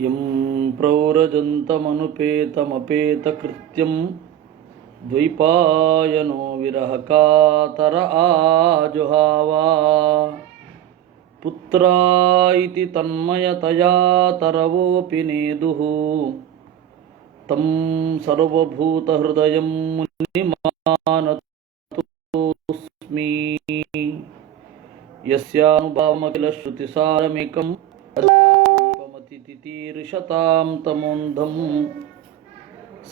M ಪ್ರವ್ರಜಂತಮನುಪೇತಮಪೇತಕೃತ್ಯಂ ದ್ವೈಪಾಯನೋ ವಿರಹಕಾತರ ಆಜುಹಾವ ಪುತ್ರಾಯಿತಿ ತನ್ಮಯತಯಾ ತರವೋಪಿ ನೇದುಃ ತಂ ಸರ್ವಭೂತಹೃದಯಂ ಮುನಿಮಾನತೋಸ್ಮಿ ಯಸ್ಯಾನುಭಾವಮಖಿಲ ಶ್ರುತಿಸಾರಮೇಕಂ ತಿತೀರ್ಷತಾಂ ತಮೋಂಧಂ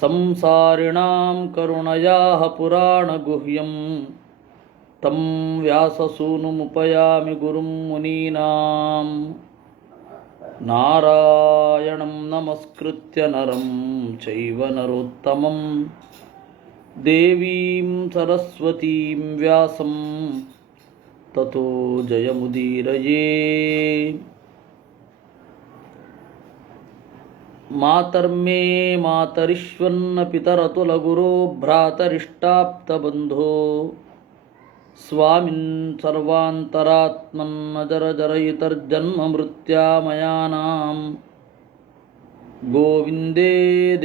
ಸಂಸಾರಿಣಾಂ ಕರುಣಯಾಃ ಪುರಾಣಗುಹ್ಯಂ ತಂ ವ್ಯಾಸಸೂನುಮುಪಯಾಮಿ ಗುರುಂ ಮುನೀನಾಂ ನಾರಾಯಣಂ ನಮಸ್ಕೃತ್ಯ ನರಂ ಚೈವ ನರೋತ್ತಮಂ ದೇವೀಂ ಸರಸ್ವತೀಂ ವ್ಯಾಸಂ ತತೋ ಜಯಮುದೀರಯೇ. ಮಾತರ್ಮೇ ಮಾತರಿಶ್ವನ್ನ ಪಿತರತುಲಗುರೋ ಭ್ರಾತರಿಷ್ಟಾಪ್ತಬಂಧೋ ಸ್ವಾಮಿನ್ ಸರ್ವಾಂತರಾತ್ಮನ್ನಜರಜರಯಿತರ್ಜನ್ಮ ಮೃತ್ಯಾಮಯಾನಾಂ ಗೋವಿಂದೇ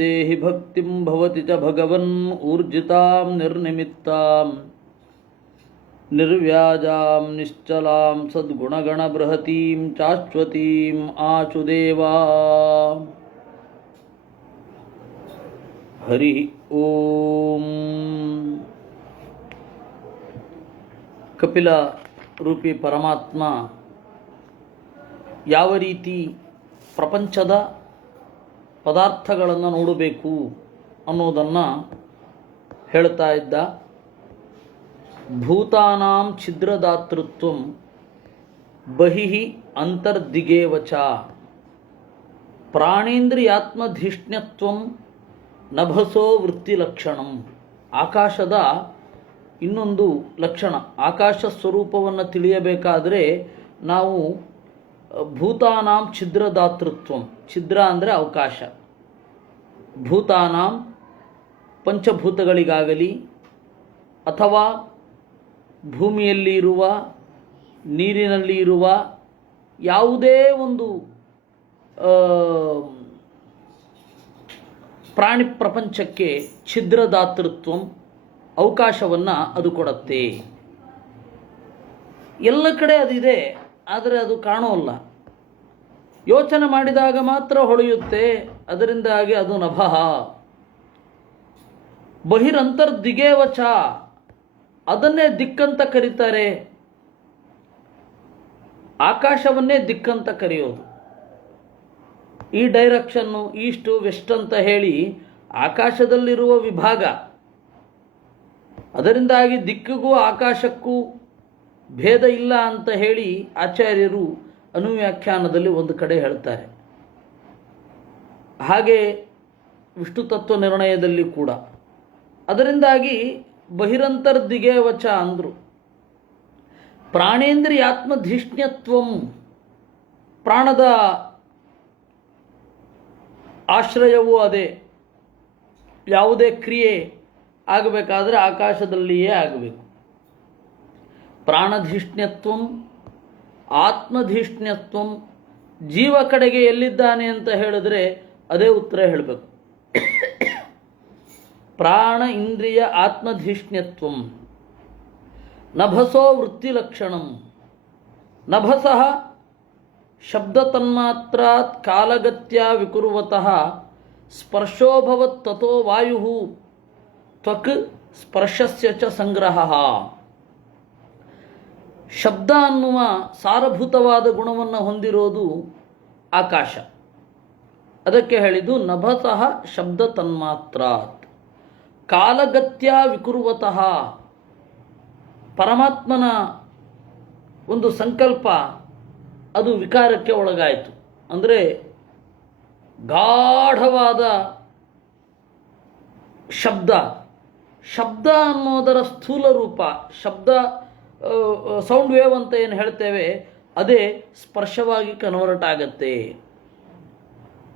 ದೇಹಿ ಭಕ್ತಿಂ ಭವತಿ ಚ ಭಗವನ್ ಊರ್ಜಿತಾಂ ನಿರ್ನಿಮಿತ್ತಾಂ ನಿರ್ವ್ಯಾಜಾಂ ನಿಶ್ಚಲಾಂ ಸದ್ಗುಣಗಣಬೃಹತೀಂ ಚಾಶ್ವತೀಂ ಆಚುದೇವಾ. ಹರಿ ಓಂ. ಕಪಿಲ ರೂಪಿ ಪರಮಾತ್ಮ ಯಾವ ರೀತಿ ಪ್ರಪಂಚದ ಪದಾರ್ಥಗಳನ್ನು ನೋಡಬೇಕು ಅನ್ನೋದನ್ನು ಹೇಳ್ತಾ ಇದ್ದ. ಭೂತಾನಾಂ ಛಿದ್ರದಾತೃತ್ವಂ ಬಹಿಃ ಅಂತರ್ದಿಗೇವಚ ಪ್ರಾಣೇಂದ್ರಿಯಾತ್ಮಧಿಷ್ಣ್ಯತ್ವಂ ನಭಸೋ ವೃತ್ತಿಲಕ್ಷಣಂ. ಆಕಾಶದ ಇನ್ನೊಂದು ಲಕ್ಷಣ, ಆಕಾಶ ಸ್ವರೂಪವನ್ನು ತಿಳಿಯಬೇಕಾದರೆ ನಾವು ಭೂತಾನಾಂ ಛಿದ್ರದಾತೃತ್ವಂ, ಛಿದ್ರ ಅಂದರೆ ಅವಕಾಶ, ಭೂತಾನಾಂ ಪಂಚಭೂತಗಳಿಗಾಗಲಿ ಅಥವಾ ಭೂಮಿಯಲ್ಲಿ ಇರುವ ನೀರಿನಲ್ಲಿ ಇರುವ ಯಾವುದೇ ಒಂದು ಪ್ರಾಣಿ ಪ್ರಪಂಚಕ್ಕೆ ಛಿದ್ರದಾತೃತ್ವಂ ಅವಕಾಶವನ್ನು ಅದು ಕೊಡುತ್ತೆ. ಎಲ್ಲ ಕಡೆ ಅದಿದೆ, ಆದರೆ ಅದು ಕಾಣೋಲ್ಲ. ಯೋಚನೆ ಮಾಡಿದಾಗ ಮಾತ್ರ ಹೊಳೆಯುತ್ತೆ. ಅದರಿಂದಾಗಿ ಅದು ನಭಃ. ಬಹಿರಂತರ್ದಿಗೇವಚ, ಅದನ್ನೇ ದಿಕ್ಕಂತ ಕರೀತಾರೆ. ಆಕಾಶವನ್ನೇ ದಿಕ್ಕಂತ ಕರೆಯೋದು. ಈ ಡೈರೆಕ್ಷನ್ನು ಈಸ್ಟು ವೆಸ್ಟ್ ಅಂತ ಹೇಳಿ ಆಕಾಶದಲ್ಲಿರುವ ವಿಭಾಗ. ಅದರಿಂದಾಗಿ ದಿಕ್ಕಿಗೂ ಆಕಾಶಕ್ಕೂ ಭೇದ ಇಲ್ಲ ಅಂತ ಹೇಳಿ ಆಚಾರ್ಯರು ಅನುವ್ಯಾಖ್ಯಾನದಲ್ಲಿ ಒಂದು ಕಡೆ ಹೇಳ್ತಾರೆ. ಹಾಗೆ ವಿಷ್ಣು ತತ್ವ ನಿರ್ಣಯದಲ್ಲಿ ಕೂಡ. ಅದರಿಂದಾಗಿ ಬಹಿರಂತರ್ದಿಗೇವಚ ಅಂದರು. ಪ್ರಾಣೇಂದ್ರಿಯಾತ್ಮಧಿಷ್ಣ್ಯತ್ವಂ, ಪ್ರಾಣದ ಆಶ್ರಯವೂ ಅದೇ. ಯಾವುದೇ ಕ್ರಿಯೆ ಆಗಬೇಕಾದ್ರೆ ಆಕಾಶದಲ್ಲಿಯೇ ಆಗಬೇಕು. ಪ್ರಾಣಧಿಷ್ಣ್ಯತ್ವಂ ಆತ್ಮಧಿಷ್ಣ್ಯತ್ವಂ, ಜೀವ ಕಡೆಗೆ ಎಲ್ಲಿದ್ದಾನೆ ಅಂತ ಹೇಳಿದ್ರೆ ಅದೇ ಉತ್ತರ ಹೇಳಬೇಕು. ಪ್ರಾಣ ಇಂದ್ರಿಯ ಆತ್ಮಧಿಷ್ಣ್ಯತ್ವಂ ನಭಸೋ ವೃತ್ತಿಲಕ್ಷಣಂ. ನಭಸಃ ಶಬ್ದತನ್ಮಾತ್ರಾತ್ ಕಾಲಗತ್ಯ ವಿಕುರ್ವತಃ ಸ್ಪರ್ಶೋಭವತ್ ತಥೋ ವಾಯು ತ್ವಕ್ ಸ್ಪರ್ಶಸ್ಯ ಚ ಸಂಗ್ರಹಃ. ಶಬ್ದ ಅನ್ನುವ ಸಾರಭೂತವಾದ ಗುಣವನ್ನು ಹೊಂದಿರೋದು ಆಕಾಶ. ಅದಕ್ಕೆ ಹೇಳಿದ್ದು ನಭಸಃ ಶಬ್ದ ತನ್ಮಾತ್ರಾತ್ ಕಾಲಗತ್ಯ ವಿಕುರ್ವತಃ. ಪರಮಾತ್ಮನ ಒಂದು ಸಂಕಲ್ಪ ಅದು ವಿಕಾರಕ್ಕೆ ಒಳಗಾಯಿತು. ಅಂದರೆ ಗಾಢವಾದ ಶಬ್ದ, ಶಬ್ದ ಅನ್ನೋದರ ಸ್ಥೂಲ ರೂಪ, ಶಬ್ದ ಸೌಂಡ್ ವೇವ್ ಅಂತ ಏನು ಹೇಳ್ತೇವೆ ಅದೇ ಸ್ಪರ್ಶವಾಗಿ ಕನ್ವರ್ಟ್ ಆಗತ್ತೆ.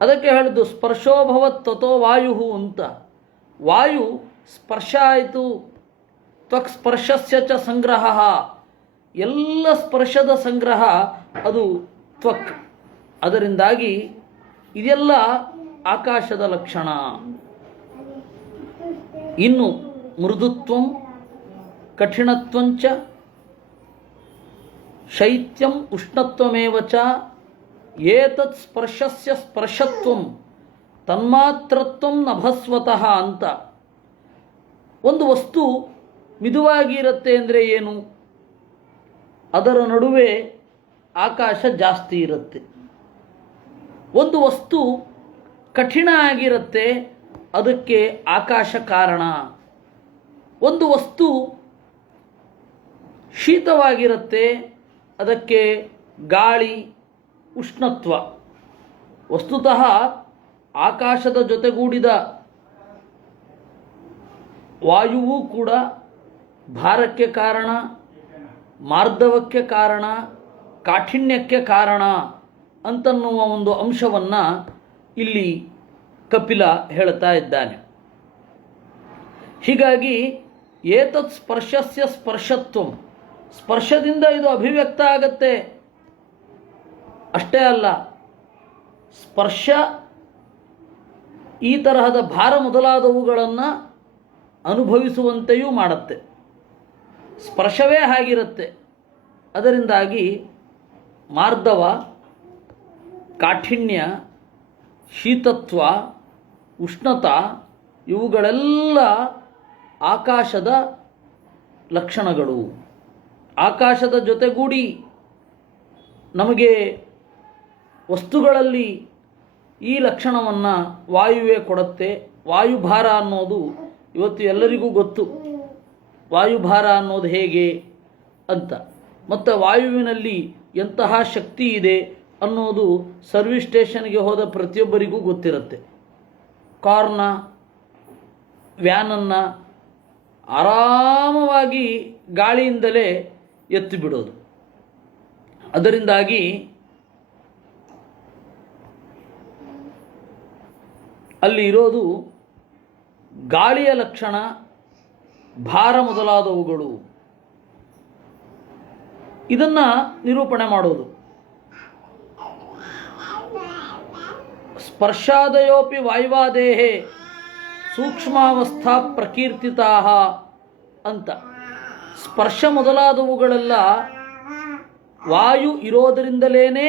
ಅದಕ್ಕೆ ಹೇಳಿದ್ದು ಸ್ಪರ್ಶೋಭವತ್ ತಥೋ ವಾಯು ಅಂತ. ವಾಯು ಸ್ಪರ್ಶ ಆಯಿತು, ತ್ವಕ್ ಸ್ಪರ್ಶಸ್ಯ ಚ ಸಂಗ್ರಹ, ಎಲ್ಲ ಸ್ಪರ್ಶದ ಸಂಗ್ರಹ ಅದು ತ್ವಕ್. ಅದರಿಂದಾಗಿ ಇದೆಲ್ಲ ಆಕಾಶದ ಲಕ್ಷಣ. ಇನ್ನು ಮೃದುತ್ವಂ ಕಠಿಣತ್ವಂಚ ಶೈತ್ಯಂ ಉಷ್ಣತ್ವಮೇವ ಚ ಏತತ್ ಸ್ಪರ್ಶಸ್ಯ ಸ್ಪರ್ಶತ್ವಂ ತನ್ಮಾತ್ರತ್ವಂ ನಭಸ್ವತಃ ಅಂತ. ಒಂದು ವಸ್ತು ಮಿದುವಾಗಿ ಇರುತ್ತೆ ಅಂದರೆ ಏನು? ಅದರ ನಡುವೆ ಆಕಾಶ ಜಾಸ್ತಿ ಇರುತ್ತೆ. ಒಂದು ವಸ್ತು ಕಠಿಣ ಆಗಿರುತ್ತೆ, ಅದಕ್ಕೆ ಆಕಾಶ ಕಾರಣ. ಒಂದು ವಸ್ತು ಶೀತವಾಗಿರುತ್ತೆ, ಅದಕ್ಕೆ ಗಾಳಿ ಉಷ್ಣತ್ವ. ವಸ್ತುತಃ ಆಕಾಶದ ಜೊತೆಗೂಡಿದ ವಾಯುವು ಕೂಡ ಭಾರಕ್ಕೆ ಕಾರಣ, ಮಾರ್ಧವಕ್ಕೆ ಕಾರಣ, ಕಾಠಿಣ್ಯಕ್ಕೆ ಕಾರಣ ಅಂತನ್ನುವ ಒಂದು ಅಂಶವನ್ನು ಇಲ್ಲಿ ಕಪಿಲ ಹೇಳ್ತಾ ಇದ್ದಾನೆ. ಹೀಗಾಗಿ ಏತತ್ ಸ್ಪರ್ಶಸ್ಯ ಸ್ಪರ್ಶತ್ವಂ, ಸ್ಪರ್ಶದಿಂದ ಇದು ಅಭಿವ್ಯಕ್ತ ಆಗತ್ತೆ. ಅಷ್ಟೇ ಅಲ್ಲ, ಸ್ಪರ್ಶ ಈ ತರಹದ ಭಾರ ಮೊದಲಾದವುಗಳನ್ನು ಅನುಭವಿಸುವಂತೆಯೂ ಮಾಡುತ್ತೆ. ಸ್ಪರ್ಶವೇ ಹಾಗಿರುತ್ತೆ. ಅದರಿಂದಾಗಿ ಮಾರ್ಧವ, ಕಾಠಿಣ್ಯ, ಶೀತತ್ವ, ಉಷ್ಣತ ಇವುಗಳೆಲ್ಲ ಆಕಾಶದ ಲಕ್ಷಣಗಳು. ಆಕಾಶದ ಜೊತೆಗೂಡಿ ನಮಗೆ ವಸ್ತುಗಳಲ್ಲಿ ಈ ಲಕ್ಷಣವನ್ನು ವಾಯುವೇ ಕೊಡುತ್ತೆ. ವಾಯುಭಾರ ಅನ್ನೋದು ಇವತ್ತು ಎಲ್ಲರಿಗೂ ಗೊತ್ತು. ವಾಯುಭಾರ ಅನ್ನೋದು ಹೇಗೆ ಅಂತ, ಮತ್ತು ವಾಯುವಿನಲ್ಲಿ ಎಂತಹ ಶಕ್ತಿ ಇದೆ ಅನ್ನೋದು ಸರ್ವಿಸ್ ಸ್ಟೇಷನ್ಗೆ ಹೋದ ಪ್ರತಿಯೊಬ್ಬರಿಗೂ ಗೊತ್ತಿರುತ್ತೆ. ಕಾರ್ನ, ವ್ಯಾನನ್ನು ಆರಾಮವಾಗಿ ಗಾಳಿಯಿಂದಲೇ ಎತ್ತಿ ಬಿಡೋದು. ಅದರಿಂದಾಗಿ ಅಲ್ಲಿ ಇರೋದು ಗಾಳಿಯ ಲಕ್ಷಣ, ಭಾರ ಮೊದಲಾದವುಗಳು. ಇದನ್ನು ನಿರೂಪಣೆ ಮಾಡೋದು. ಸ್ಪರ್ಶಾದಯೋಪಿ ವಾಯುವಾದೇಹೇ ಸೂಕ್ಷ್ಮಾವಸ್ಥಾ ಪ್ರಕೀರ್ತಿತಾ ಅಂತ. ಸ್ಪರ್ಶ ಮೊದಲಾದವುಗಳೆಲ್ಲ ವಾಯು ಇರೋದರಿಂದಲೇ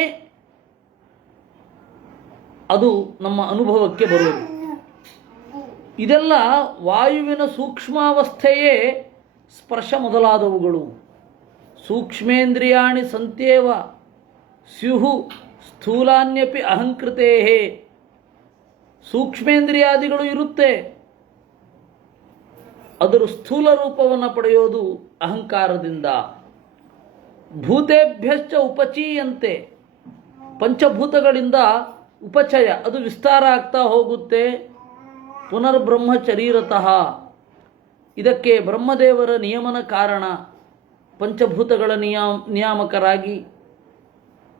ಅದು ನಮ್ಮ ಅನುಭವಕ್ಕೆ ಬರುವುದು. ಇದೆಲ್ಲ ವಾಯುವಿನ ಸೂಕ್ಷ್ಮಾವಸ್ಥೆಯೇ ಸ್ಪರ್ಶ ಮೊದಲಾದವುಗಳು. ಸೂಕ್ಷ್ಮೇಂದ್ರಿಯಾಣಿ ಸಂತ್ಯೇವ ಸ್ಯುಹು ಸ್ಥೂಲಾನ್ಯಪಿ ಅಹಂಕೃತೇ. ಸೂಕ್ಷ್ಮೇಂದ್ರಿಯಾದಿಗಳು ಇರುತ್ತೆ, ಅದರ ಸ್ಥೂಲ ರೂಪವನ್ನು ಪಡೆಯೋದು ಅಹಂಕಾರದಿಂದ. ಭೂತೇಭ್ಯಶ್ಚ ಉಪಚೀಯಂತೆ, ಪಂಚಭೂತಗಳಿಂದ ಉಪಚಯ, ಅದು ವಿಸ್ತಾರ ಆಗ್ತಾ ಹೋಗುತ್ತೆ. ಪುನರ್ಬ್ರಹ್ಮಚರೀರತಃ, ಇದಕ್ಕೆ ಬ್ರಹ್ಮದೇವರ ನಿಯಮನ ಕಾರಣ. ಪಂಚಭೂತಗಳ ನಿಯಾಮಕರಾಗಿ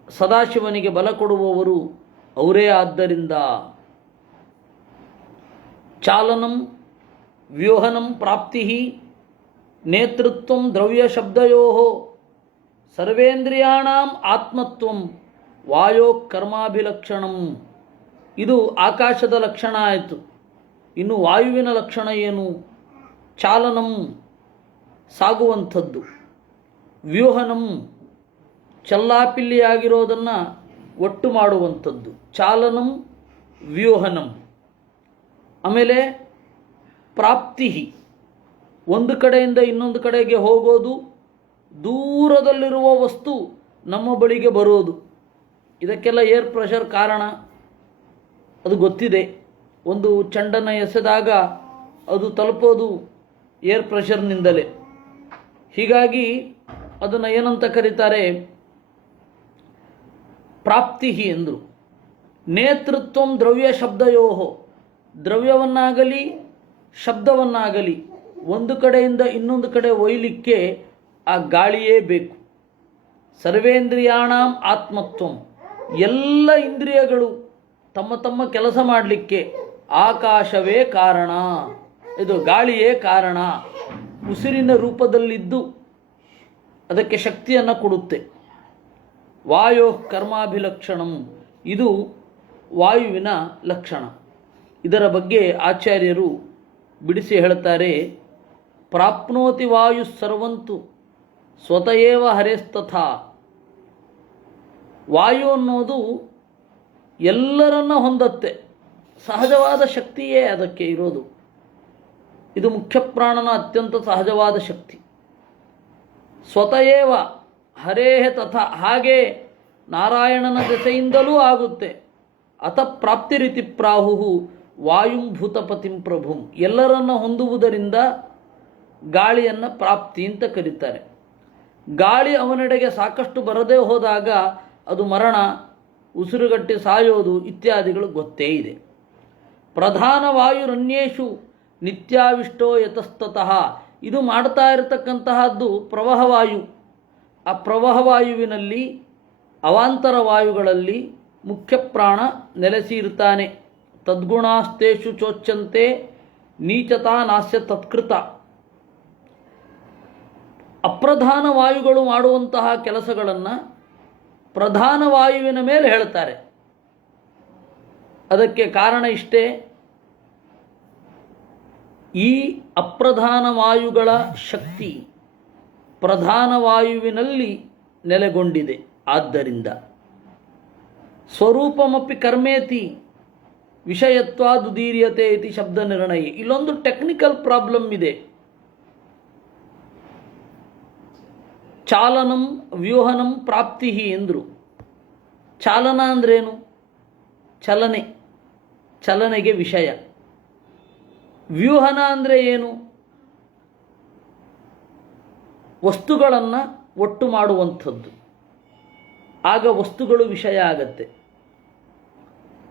ಸದಾಶಿವನಿಗೆ ಬಲ ಕೊಡುವವರು ಅವರೇ. ಆದ್ದರಿಂದ ಚಾಲನಂ ವ್ಯೂಹನಂ ಪ್ರಾಪ್ತಿ ನೇತೃತ್ವಂ ದ್ರವ್ಯ ಶಬ್ದಯೋ ಸರ್ವೇಂದ್ರಿಯಾಣಾಂ ಆತ್ಮತ್ವಂ ವಾಯೋ ಕರ್ಮಾಭಿಲಕ್ಷಣಂ. ಇದು ಆಕಾಶದ ಲಕ್ಷಣ ಆಯಿತು. ಇನ್ನು ವಾಯುವಿನ ಲಕ್ಷಣ ಏನು? ಚಾಲನಂ ಸಾಗುವಂಥದ್ದು, ವ್ಯೂಹನಂ ಚಲ್ಲಾಪಿಲ್ಲಿಯಾಗಿರೋದನ್ನು ಒಟ್ಟು ಮಾಡುವಂಥದ್ದು. ಚಾಲನಂ ವ್ಯೂಹನಂ. ಆಮೇಲೆ ಪ್ರಾಪ್ತಿ, ಒಂದು ಕಡೆಯಿಂದ ಇನ್ನೊಂದು ಕಡೆಗೆ ಹೋಗೋದು, ದೂರದಲ್ಲಿರುವ ವಸ್ತು ನಮ್ಮ ಬಳಿಗೆ ಬರೋದು. ಇದಕ್ಕೆಲ್ಲ ಏರ್ ಪ್ರೆಷರ್ ಕಾರಣ, ಅದು ಗೊತ್ತಿದೆ. ಒಂದು ಚೆಂಡನ್ನು ಎಸೆದಾಗ ಅದು ತಲುಪೋದು ಏರ್ ಪ್ರೆಷರ್ನಿಂದಲೇ. ಹೀಗಾಗಿ ಅದನ್ನು ಏನಂತ ಕರೀತಾರೆ? ಪ್ರಾಪ್ತಿ ಎಂದರು. ನೇತೃತ್ವಂ ದ್ರವ್ಯ ಶಬ್ದಯೋ, ದ್ರವ್ಯವನ್ನಾಗಲಿ ಶಬ್ದವನ್ನಾಗಲಿ ಒಂದು ಕಡೆಯಿಂದ ಇನ್ನೊಂದು ಕಡೆ ಒಯ್ಯಲಿಕ್ಕೆ ಆ ಗಾಳಿಯೇ ಬೇಕು. ಸರ್ವೇಂದ್ರಿಯಾಣಾಂ ಆತ್ಮತ್ವಂ, ಎಲ್ಲ ಇಂದ್ರಿಯಗಳು ತಮ್ಮ ತಮ್ಮ ಕೆಲಸ ಮಾಡಲಿಕ್ಕೆ ಆಕಾಶವೇ ಕಾರಣ, ಇದು ಗಾಳಿಯೇ ಕಾರಣ. ಉಸಿರಿನ ರೂಪದಲ್ಲಿದ್ದು ಅದಕ್ಕೆ ಶಕ್ತಿಯನ್ನು ಕೊಡುತ್ತೆ. ವಾಯೋ ಕರ್ಮಾಭಿಲಕ್ಷಣಂ, ಇದು ವಾಯುವಿನ ಲಕ್ಷಣ. ಇದರ ಬಗ್ಗೆ ಆಚಾರ್ಯರು ಬಿಡಿಸಿ ಹೇಳ್ತಾರೆ, ಪ್ರಾಪ್ನೋತಿ ವಾಯು ಸರ್ವಂತು ಸ್ವತಯೇವ ಹರೇಸ್ತಥಾ. ವಾಯು ಅನ್ನೋದು ಎಲ್ಲರನ್ನ ಹೊಂದತ್ತೆ, ಸಹಜವಾದ ಶಕ್ತಿಯೇ ಅದಕ್ಕೆ ಇರೋದು. ಇದು ಮುಖ್ಯ ಪ್ರಾಣನ ಅತ್ಯಂತ ಸಹಜವಾದ ಶಕ್ತಿ. ಸ್ವತಯೇವ ಹರೇಹ ತಥಾ, ಹಾಗೆ ನಾರಾಯಣನ ದೆಸೆಯಿಂದಲೂ ಆಗುತ್ತೆ. ಅತ ಪ್ರಾಪ್ತಿರಿತಿ ಪ್ರಾಹು ವಾಯುಂ ಭೂತಪತಿಂ ಪ್ರಭುಂ. ಎಲ್ಲರನ್ನ ಹೊಂದುವುದರಿಂದ ಗಾಳಿಯನ್ನು ಪ್ರಾಪ್ತಿ ಅಂತ ಕರೀತಾರೆ. ಗಾಳಿ ಅವನೆಡೆಗೆ ಸಾಕಷ್ಟು ಬರದೇ ಹೋದಾಗ ಅದು ಮರಣ, ಉಸಿರುಗಟ್ಟಿ ಸಾಯೋದು ಇತ್ಯಾದಿಗಳು ಗೊತ್ತೇ ಇದೆ. ಪ್ರಧಾನ ವಾಯುರನ್ಯೇಷು ನಿತ್ಯಾವಿಷ್ಟೋ ಯತಸ್ತತಃ. ಇದು ಮಾಡ್ತಾ ಇರತಕ್ಕಂತಹದ್ದು ಪ್ರವಾಹವಾಯು. ಆ ಪ್ರವಾಹವಾಯುವಿನಲ್ಲಿ ಅವಾಂತರ ವಾಯುಗಳಲ್ಲಿ ಮುಖ್ಯ ಪ್ರಾಣ ನೆಲೆಸಿ ಇರ್ತಾನೆ. ತದ್ಗುಣಾಸ್ತೇಷು ಚೋಚ್ಯಂತೆ ನೀಚತಾ ನಾಸ್ಯ ತತ್ಕೃತ. ಅಪ್ರಧಾನ ವಾಯುಗಳು ಮಾಡುವಂತಹ ಕೆಲಸಗಳನ್ನು ಪ್ರಧಾನ ವಾಯುವಿನ ಮೇಲೆ ಹೇಳ್ತಾರೆ. ಅದಕ್ಕೆ ಕಾರಣ ಇಷ್ಟೇ, ಈ ಅಪ್ರಧಾನ ವಾಯುಗಳ ಶಕ್ತಿ ಪ್ರಧಾನ ವಾಯುವಿನಲ್ಲಿ ನೆಲೆಗೊಂಡಿದೆ. ಆದ್ದರಿಂದ ಸ್ವರೂಪಮಪಿ ಕರ್ಮೇತಿ ವಿಷಯತ್ವಾದುದೀರ್ಯತೆ ಇತಿ ಶಬ್ದ ನಿರ್ಣಯ. ಇಲ್ಲೊಂದು ಟೆಕ್ನಿಕಲ್ ಪ್ರಾಬ್ಲಮ್ ಇದೆ. ಚಾಲನಂ ವ್ಯೂಹನಂ ಪ್ರಾಪ್ತಿ ಎಂದರು. ಚಾಲನ ಅಂದ್ರೇನು? ಚಲನೆ, ಚಲನೆಗೆ ವಿಷಯ. ವ್ಯೂಹನ ಅಂದರೆ ಏನು? ವಸ್ತುಗಳನ್ನು ಒಟ್ಟು ಮಾಡುವಂಥದ್ದು. ಆಗ ವಸ್ತುಗಳು ವಿಷಯ ಆಗತ್ತೆ.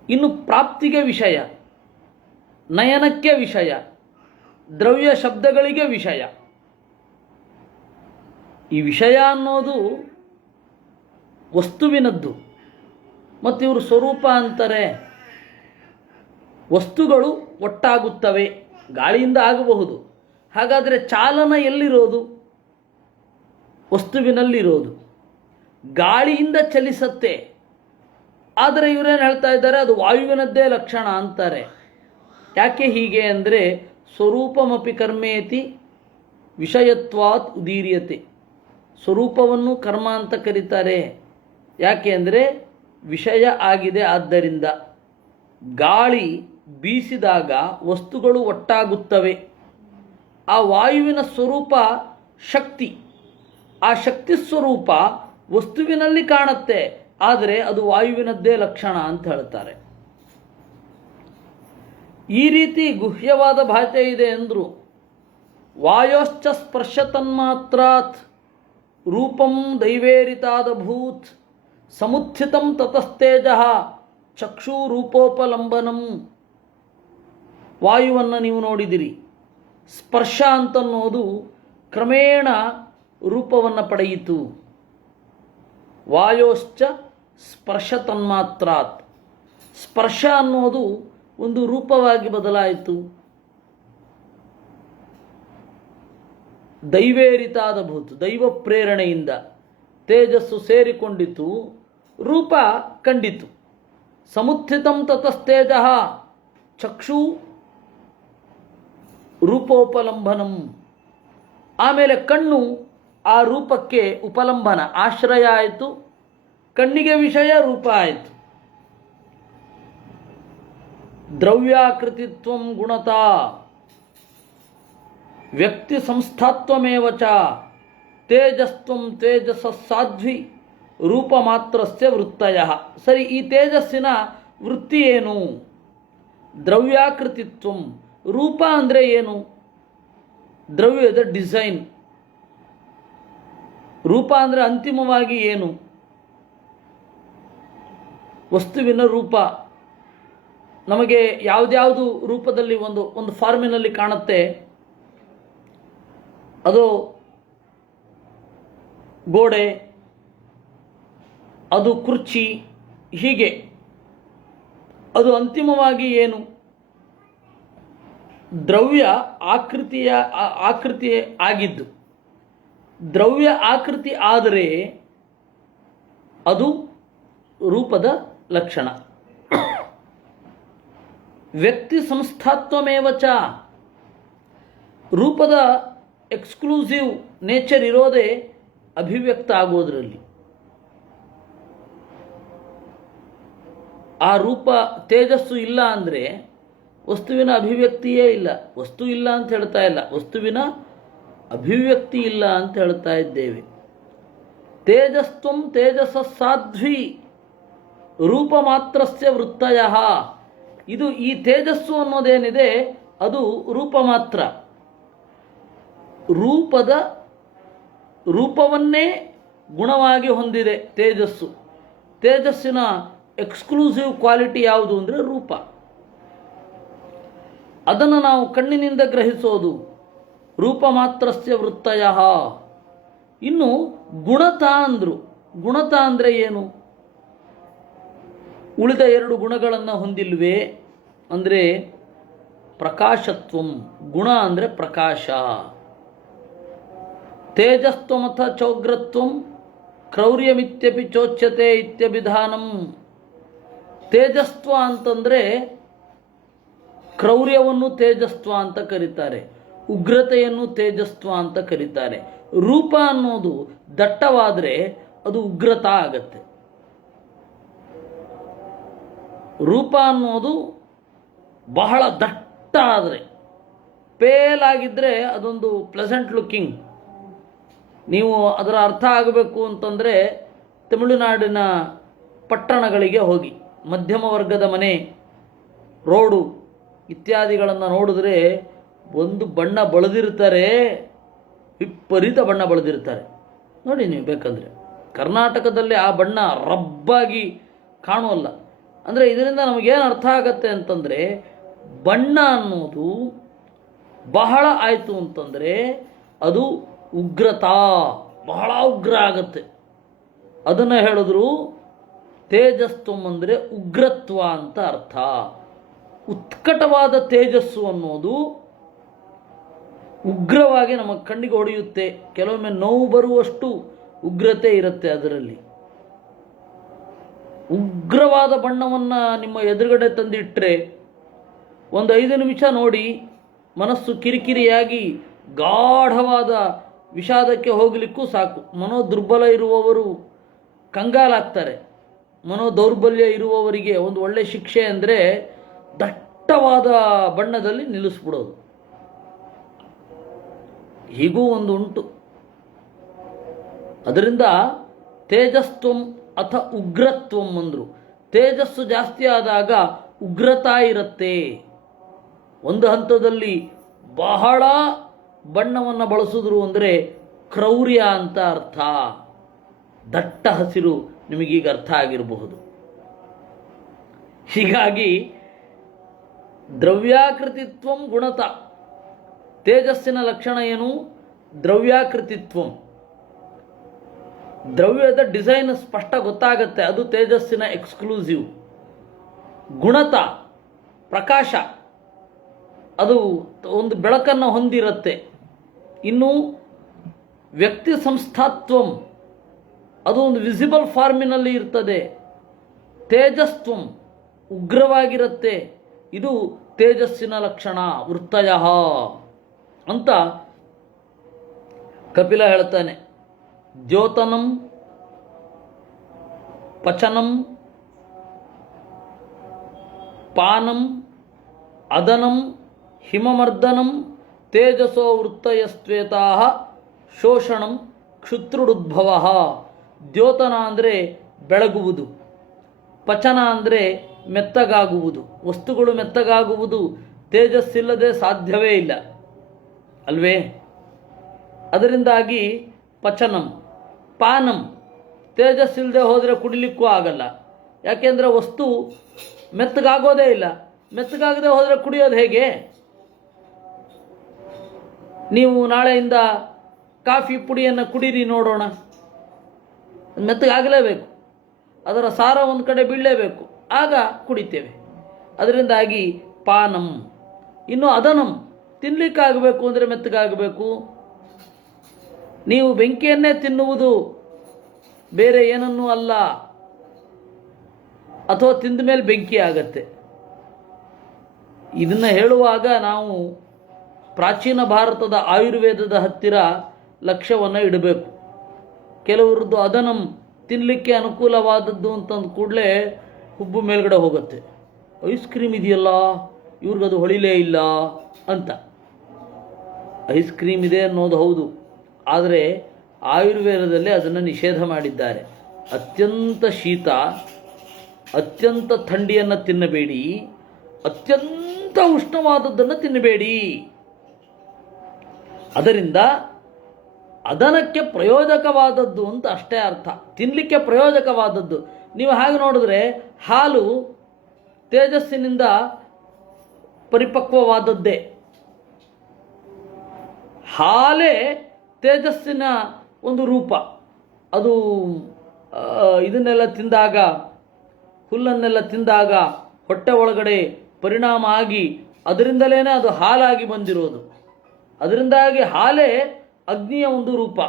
ಇನ್ನು ಪ್ರಾಪ್ತಿಗೆ ವಿಷಯ, ನಯನಕ್ಕೆ ವಿಷಯ, ದ್ರವ್ಯ ಶಬ್ದಗಳಿಗೆ ವಿಷಯ. ಈ ವಿಷಯ ಅನ್ನೋದು ವಸ್ತುವಿನದ್ದು. ಮತ್ತು ಇವರು ಸ್ವರೂಪ ಅಂತಾರೆ. ವಸ್ತುಗಳು ಒಟ್ಟಾಗುತ್ತವೆ, ಗಾಳಿಯಿಂದ ಆಗಬಹುದು. ಹಾಗಾದರೆ ಚಾಲನ ಎಲ್ಲಿರೋದು? ವಸ್ತುವಿನಲ್ಲಿರೋದು. ಗಾಳಿಯಿಂದ ಚಲಿಸತ್ತೆ. ಆದರೆ ಇವರೇನು ಹೇಳ್ತಾ ಇದ್ದಾರೆ, ಅದು ವಾಯುವಿನದ್ದೇ ಲಕ್ಷಣ ಅಂತಾರೆ. ಯಾಕೆ ಹೀಗೆ ಅಂದರೆ, ಸ್ವರೂಪಮಪಿ ಕರ್ಮೇತಿ ವಿಷಯತ್ವಾತ್ ಉದೀರ್ಯತೆ. ಸ್ವರೂಪವನ್ನು ಕರ್ಮ ಅಂತ ಕರೀತಾರೆ. ಯಾಕೆ ಅಂದರೆ ವಿಷಯ ಆಗಿದೆ. ಆದ್ದರಿಂದ ಗಾಳಿ ಬೀಸಿದಾಗ ವಸ್ತುಗಳು ಒಟ್ಟಾಗುತ್ತವೆ. ಆ ವಾಯುವಿನ ಸ್ವರೂಪ ಶಕ್ತಿ. ಆ ಶಕ್ತಿ ಸ್ವರೂಪ ವಸ್ತುವಿನಲ್ಲಿ ಕಾಣುತ್ತೆ, ಆದರೆ ಅದು ವಾಯುವಿನದ್ದೇ ಲಕ್ಷಣ ಅಂತ ಹೇಳ್ತಾರೆ. ಈ ರೀತಿ ಗುಹ್ಯವಾದ ಭಾಷೆ ಇದೆ ಎಂದರು. ವಾಯೋಶ್ಚ ಸ್ಪರ್ಶ ತನ್ಮಾತ್ರಾತ್ ರೂಪಂ ದೈವೇರಿತಾದಭೂತ್ ಸಮುತ್ಥಿತಂ ತತಸ್ತೇಜ ಚಕ್ಷು ರೂಪೋಪಲಂಬನಂ. ವಾಯುವನ್ನು ನೀವು ನೋಡಿದಿರಿ. ಸ್ಪರ್ಶ ಅಂತನ್ನೋದು ಕ್ರಮೇಣ ರೂಪವನ್ನು ಪಡೆಯಿತು. ವಾಯೋಶ್ಚ ಸ್ಪರ್ಶ ತನ್ಮಾತ್ರಾತ್. ಸ್ಪರ್ಶ ಅನ್ನೋದು ಒಂದು ರೂಪವಾಗಿ ಬದಲಾಯಿತು. ದೈವೇರಿತಾದಭೂತ್, ದೈವ ಪ್ರೇರಣೆಯಿಂದ ತೇಜಸ್ಸು ಸೇರಿಕೊಂಡಿತು, ರೂಪ ಕಂಡಿತು. ಸಮುತ್ಥಿತಂ ತತಸ್ತೇಜ ಚಕ್ಷು ರೂಪೋಪಲಂಬನಂ. ಆಮೇಲೆ ಕಣ್ಣು ಆ ರೂಪಕ್ಕೆ ಉಪಲಂಬನ, ಆಶ್ರಯ ಆಯಿತು. ಕಣ್ಣಿಗೆ ವಿಷಯ ರೂಪ ಆಯಿತು. ದ್ರವ್ಯಾಕೃತಿತ್ವಂ ಗುಣತಾ ವ್ಯಕ್ತಿ ಸಂಸ್ಥಾತ್ವಮೇವ ಚ ತೇಜಸ್ತ್ವಂ ತೇಜಸ ಸಾಧ್ವಿ ರೂಪ ಮಾತ್ರಸ್ಯ ವೃತ್ತಯ. ಸರಿ, ಈ ತೇಜಸ್ಸಿನ ವೃತ್ತಿ ಏನು? ದ್ರವ್ಯಾಕೃತಿತ್ವಂ. ರೂಪ ಅಂದರೆ ಏನು? ದ್ರವ್ಯದ ಡಿಸೈನ್. ರೂಪ ಅಂದರೆ ಅಂತಿಮವಾಗಿ ಏನು? ವಸ್ತುವಿನ ರೂಪ. ನಮಗೆ ಯಾವುದ್ಯಾವುದು ರೂಪದಲ್ಲಿ ಒಂದು ಫಾರ್ಮಿನಲ್ಲಿ ಕಾಣುತ್ತೆ. ಅದು ಗೋಡೆ, ಅದು ಕುರ್ಚಿ, ಹೀಗೆ. ಅದು ಅಂತಿಮವಾಗಿ ಏನು? ದ್ರವ್ಯ ಆಕೃತಿ ಆಗಿದ್ದು. ದ್ರವ್ಯ ಆಕೃತಿ ಆದರೆ ಅದು ರೂಪದ ಲಕ್ಷಣ. ವ್ಯಕ್ತಿ ಸಂಸ್ಥಾತ್ವಮೇವ ಚ. ರೂಪದ ಎಕ್ಸ್ಕ್ಲೂಸಿವ್ ನೇಚರ್ ಇರೋದೇ ಅಭಿವ್ಯಕ್ತ ಆಗೋದ್ರಲ್ಲಿ. ಆ ರೂಪ ತೇಜಸ್ಸು ಇಲ್ಲ ಅಂದರೆ ವಸ್ತುವಿನ ಅಭಿವ್ಯಕ್ತಿಯೇ ಇಲ್ಲ. ವಸ್ತು ಇಲ್ಲ ಅಂತ ಹೇಳ್ತಾ ಇಲ್ಲ, ವಸ್ತುವಿನ ಅಭಿವ್ಯಕ್ತಿ ಇಲ್ಲ ಅಂತ ಹೇಳ್ತಾ ಇದ್ದೇವೆ. ತೇಜಸ್ತ್ವಂ ತೇಜಸ ಸಾಧ್ವಿ ರೂಪ ಮಾತ್ರಸ್ಯ ವೃತ್ತಯ. ಇದು ಈ ತೇಜಸ್ಸು ಅನ್ನೋದೇನಿದೆ ಅದು ರೂಪ ಮಾತ್ರ. ರೂಪವನ್ನೇ ಗುಣವಾಗಿ ಹೊಂದಿದೆ ತೇಜಸ್ಸು. ತೇಜಸ್ಸಿನ ಎಕ್ಸ್ಕ್ಲೂಸಿವ್ ಕ್ವಾಲಿಟಿ ಯಾವುದು ಅಂದರೆ ರೂಪ. ಅದನ್ನು ನಾವು ಕಣ್ಣಿನಿಂದ ಗ್ರಹಿಸೋದು. ರೂಪ ಮಾತ್ರಸ್ಯ ವೃತ್ತಯ. ಇನ್ನು ಗುಣತ ಅಂದರು. ಗುಣತ ಅಂದರೆ ಏನು? ಉಳಿದ ಎರಡು ಗುಣಗಳನ್ನು ಹೊಂದಿಲ್ವೇ ಅಂದರೆ ಪ್ರಕಾಶತ್ವಂ. ಗುಣ ಅಂದರೆ ಪ್ರಕಾಶ. ತೇಜಸ್ತ್ವಮಥ ಚೌಗ್ರತ್ವಂ ಕ್ರೌರ್ಯಮಿತ್ಯಪಿ ಚೋಚ್ಯತೆ ಇತ್ಯಭಿಧಾನಂ. ತೇಜಸ್ತ್ವ ಅಂತಂದರೆ ಕ್ರೌರ್ಯವನ್ನು ತೇಜಸ್ತ್ವ ಅಂತ ಕರೀತಾರೆ, ಉಗ್ರತೆಯನ್ನು ತೇಜಸ್ತ್ವ ಅಂತ ಕರೀತಾರೆ. ರೂಪ ಅನ್ನೋದು ದಟ್ಟವಾದರೆ ಅದು ಉಗ್ರತ ಆಗತ್ತೆ. ರೂಪ ಅನ್ನೋದು ಬಹಳ ದಟ್ಟ ಆದರೆ, ಪೇಲ್ ಆಗಿದ್ದರೆ ಅದೊಂದು ಪ್ಲೆಸೆಂಟ್ ಲುಕ್ಕಿಂಗ್. ನೀವು ಅದರ ಅರ್ಥ ಆಗಬೇಕು ಅಂತಂದರೆ ತಮಿಳುನಾಡಿನ ಪಟ್ಟಣಗಳಿಗೆ ಹೋಗಿ, ಮಧ್ಯಮ ವರ್ಗದ ಮನೆ, ರೋಡು ಇತ್ಯಾದಿಗಳನ್ನು ನೋಡಿದ್ರೆ ಒಂದು ಬಣ್ಣ ಬಳದಿರ್ತಾರೆ, ವಿಪರೀತ ಬಣ್ಣ ಬಳದಿರ್ತಾರೆ ನೋಡಿ ನೀವು ಬೇಕಂದರೆ. ಕರ್ನಾಟಕದಲ್ಲಿ ಆ ಬಣ್ಣ ರಬ್ಬಾಗಿ ಕಾಣೋಲ್ಲ. ಅಂದರೆ ಇದರಿಂದ ನಮಗೇನು ಅರ್ಥ ಆಗತ್ತೆ ಅಂತಂದರೆ, ಬಣ್ಣ ಅನ್ನೋದು ಬಹಳ ಆಯಿತು ಅಂತಂದರೆ ಅದು ಉಗ್ರತಾ, ಬಹಳ ಉಗ್ರ ಆಗತ್ತೆ. ಅದನ್ನು ಹೇಳಿದ್ರು ತೇಜಸ್ತ್ವಂ ಅಂದರೆ ಉಗ್ರತ್ವ ಅಂತ ಅರ್ಥ. ಉತ್ಕಟವಾದ ತೇಜಸ್ಸು ಅನ್ನೋದು ಉಗ್ರವಾಗಿ ನಮ್ಮ ಕಣ್ಣಿಗೆ ಹೊಡೆಯುತ್ತೆ. ಕೆಲವೊಮ್ಮೆ ನೋವು ಬರುವಷ್ಟು ಉಗ್ರತೆ ಇರುತ್ತೆ ಅದರಲ್ಲಿ. ಉಗ್ರವಾದ ಬಣ್ಣವನ್ನು ನಿಮ್ಮ ಎದುರುಗಡೆ ತಂದಿಟ್ಟರೆ ಒಂದು 5 ನಿಮಿಷ ನೋಡಿ, ಮನಸ್ಸು ಕಿರಿಕಿರಿಯಾಗಿ ಗಾಢವಾದ ವಿಷಾದಕ್ಕೆ ಹೋಗಲಿಕ್ಕೂ ಸಾಕು. ಮನೋದುರ್ಬಲ ಇರುವವರು ಕಂಗಾಲಾಗ್ತಾರೆ. ಮನೋದೌರ್ಬಲ್ಯ ಇರುವವರಿಗೆ ಒಂದು ಒಳ್ಳೆ ಶಿಕ್ಷೆ ಅಂದರೆ ದಟ್ಟವಾದ ಬಣ್ಣದಲ್ಲಿ ನಿಲ್ಲಿಸ್ಬಿಡೋದು. ಹೀಗೂ ಒಂದು ಉಂಟು. ಅದರಿಂದ ತೇಜಸ್ತ್ವಂ ಅಥ ಉಗ್ರತ್ವಂ ಅಂದರು. ತೇಜಸ್ಸು ಜಾಸ್ತಿ ಆದಾಗ ಉಗ್ರತಾ ಇರುತ್ತೆ. ಒಂದು ಹಂತದಲ್ಲಿ ಬಹಳ ಬಣ್ಣವನ್ನು ಬಳಸಿದ್ರು ಅಂದರೆ ಕ್ರೌರ್ಯ ಅಂತ ಅರ್ಥ. ದಟ್ಟ ಹಸಿರು ನಿಮಗೀಗ ಅರ್ಥ ಆಗಿರಬಹುದು. ಹೀಗಾಗಿ ದ್ರವ್ಯಾಕೃತಿತ್ವಂ ಗುಣತ. ತೇಜಸ್ಸಿನ ಲಕ್ಷಣ ಏನು? ದ್ರವ್ಯಾಕೃತಿತ್ವಂ. ದ್ರವ್ಯದ ಡಿಸೈನ್ ಸ್ಪಷ್ಟ ಗೊತ್ತಾಗತ್ತೆ, ಅದು ತೇಜಸ್ಸಿನ ಎಕ್ಸ್ಕ್ಲೂಸಿವ್. ಗುಣತ ಪ್ರಕಾಶ, ಅದು ಒಂದು ಬೆಳಕನ್ನು ಹೊಂದಿರುತ್ತೆ. ಇನ್ನು ವ್ಯಕ್ತಿ ಸಂಸ್ಥಾತ್ವಂ, ಅದು ಒಂದು ವಿಸಿಬಲ್ ಫಾರ್ಮಿನಲ್ಲಿ ಇರ್ತದೆ. ತೇಜಸ್ತ್ವಂ ಉಗ್ರವಾಗಿರುತ್ತೆ. ಇದು ತೇಜಸ್ಸಿನ ಲಕ್ಷಣ. ವೃತ್ತಯ ಅಂತ ಕಪಿಲ ಹೇಳ್ತಾನೆ. ದ್ಯೋತನಂ ಪಚನಂ ಪಾನಂ ಅದನಂ ಹಿಮಮರ್ದನಂ ತೇಜಸೋ ವೃತ್ತಯಸ್ತ್ವೇತಾ ಶೋಷಣಂ ಕ್ಷುತ್ರುಡುದ್ಭವ. ದ್ಯೋತನ ಅಂದರೆ ಬೆಳಗುವುದು, ಪಚನ ಅಂದರೆ ಮೆತ್ತಗಾಗುವುದು. ವಸ್ತುಗಳು ಮೆತ್ತಗಾಗುವುದು ತೇಜಸ್ಸಿಲ್ಲದೆ ಸಾಧ್ಯವೇ ಇಲ್ಲ ಅಲ್ವೇ? ಅದರಿಂದಾಗಿ ಪಚನಂ. ಪಾನಂ, ತೇಜಸ್ಸಿಲ್ಲದೆ ಹೋದರೆ ಕುಡಿಲಿಕ್ಕೂ ಆಗಲ್ಲ. ಯಾಕೆಂದರೆ ವಸ್ತು ಮೆತ್ತಗಾಗೋದೇ ಇಲ್ಲ. ಮೆತ್ತಗಾಗದೆ ಹೋದರೆ ಕುಡಿಯೋದು ಹೇಗೆ? ನೀವು ನಾಳೆಯಿಂದ ಕಾಫಿ ಪುಡಿಯನ್ನು ಕುಡೀರಿ ನೋಡೋಣ. ಮೆತ್ತಗಾಗಲೇಬೇಕು, ಅದರ ಸಾರ ಒಂದು ಕಡೆ ಬೀಳಲೇಬೇಕು, ಆಗ ಕುಡಿತೇವೆ. ಅದರಿಂದಾಗಿ ಪಾನಂ. ಇನ್ನು ಅದನಂ, ತಿನ್ನಲಿಕ್ಕಾಗಬೇಕು ಅಂದರೆ ಮೆತ್ತಗಾಗಬೇಕು. ನೀವು ಬೆಂಕಿಯನ್ನೇ ತಿನ್ನುವುದು, ಬೇರೆ ಏನನ್ನೂ ಅಲ್ಲ. ಅಥವಾ ತಿಂದ ಮೇಲೆ ಬೆಂಕಿ ಆಗತ್ತೆ. ಇದನ್ನು ಹೇಳುವಾಗ ನಾವು ಪ್ರಾಚೀನ ಭಾರತದ ಆಯುರ್ವೇದದ ಹತ್ತಿರ ಲಕ್ಷ್ಯವನ್ನು ಇಡಬೇಕು. ಕೆಲವರದ್ದು ಅದನಂ ತಿನ್ನಲಿಕ್ಕೆ ಅನುಕೂಲವಾದದ್ದು ಅಂತಂದ ಕೂಡಲೇ ಹುಬ್ಬು ಮೇಲ್ಗಡೆ ಹೋಗುತ್ತೆ. ಐಸ್ ಕ್ರೀಮ್ ಇದೆಯಲ್ಲ, ಇವ್ರಿಗದು ಹೊಳಿಲೇ ಇಲ್ಲ ಅಂತ. ಐಸ್ ಕ್ರೀಮ್ ಇದೆ ಅನ್ನೋದು ಹೌದು, ಆದರೆ ಆಯುರ್ವೇದದಲ್ಲಿ ಅದನ್ನು ನಿಷೇಧ ಮಾಡಿದ್ದಾರೆ. ಅತ್ಯಂತ ಶೀತ, ಅತ್ಯಂತ ಥಂಡಿಯನ್ನು ತಿನ್ನಬೇಡಿ, ಅತ್ಯಂತ ಉಷ್ಣವಾದದ್ದನ್ನು ತಿನ್ನಬೇಡಿ. ಅದರಿಂದ ಅದನಕ್ಕೆ ಪ್ರಯೋಜಕವಾದದ್ದು ಅಂತ ಅಷ್ಟೇ ಅರ್ಥ, ತಿನ್ನಲಿಕ್ಕೆ ಪ್ರಯೋಜಕವಾದದ್ದು. ನೀವು ಹಾಗೆ ನೋಡಿದ್ರೆ ಹಾಲು ತೇಜಸ್ಸಿನಿಂದ ಪರಿಪಕ್ವವಾದದ್ದೇ. ಹಾಲೇ ತೇಜಸ್ಸಿನ ಒಂದು ರೂಪ. ಅದು ಇದನ್ನೆಲ್ಲ ತಿಂದಾಗ, ಹುಲ್ಲನ್ನೆಲ್ಲ ತಿಂದಾಗ ಹೊಟ್ಟೆ ಒಳಗಡೆ ಪರಿಣಾಮ ಆಗಿ ಅದರಿಂದಲೇ ಅದು ಹಾಲಾಗಿ ಬಂದಿರೋದು. ಅದರಿಂದಾಗಿ ಹಾಲೇ ಅಗ್ನಿಯ ಒಂದು ರೂಪ,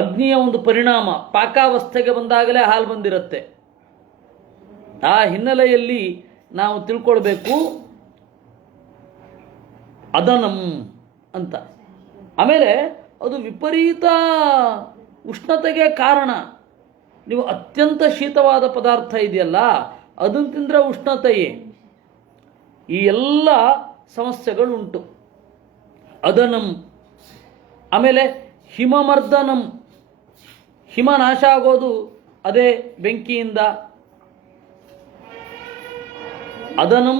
ಅಗ್ನಿಯ ಒಂದು ಪರಿಣಾಮ. ಪಾಕಾವಸ್ಥೆಗೆ ಬಂದಾಗಲೇ ಹಾಲು ಬಂದಿರುತ್ತೆ. ಆ ಹಿನ್ನೆಲೆಯಲ್ಲಿ ನಾವು ತಿಳ್ಕೊಳ್ಬೇಕು ಅದನಂ ಅಂತ. ಆಮೇಲೆ ಅದು ವಿಪರೀತ ಉಷ್ಣತೆಗೆ ಕಾರಣ. ನೀವು ಅತ್ಯಂತ ಶೀತವಾದ ಪದಾರ್ಥ ಇದೆಯಲ್ಲ, ಅದನ್ನು ತಿಂದರೆ ಉಷ್ಣತೆಯೇ. ಈ ಎಲ್ಲ ಸಮಸ್ಯೆಗಳುಂಟು. ಅದನಂ. ಆಮೇಲೆ ಹಿಮಮರ್ದನಂ. ಹಿಮ ನಾಶ ಆಗೋದು ಅದೇ ಬೆಂಕಿಯಿಂದ. ಅದನಂ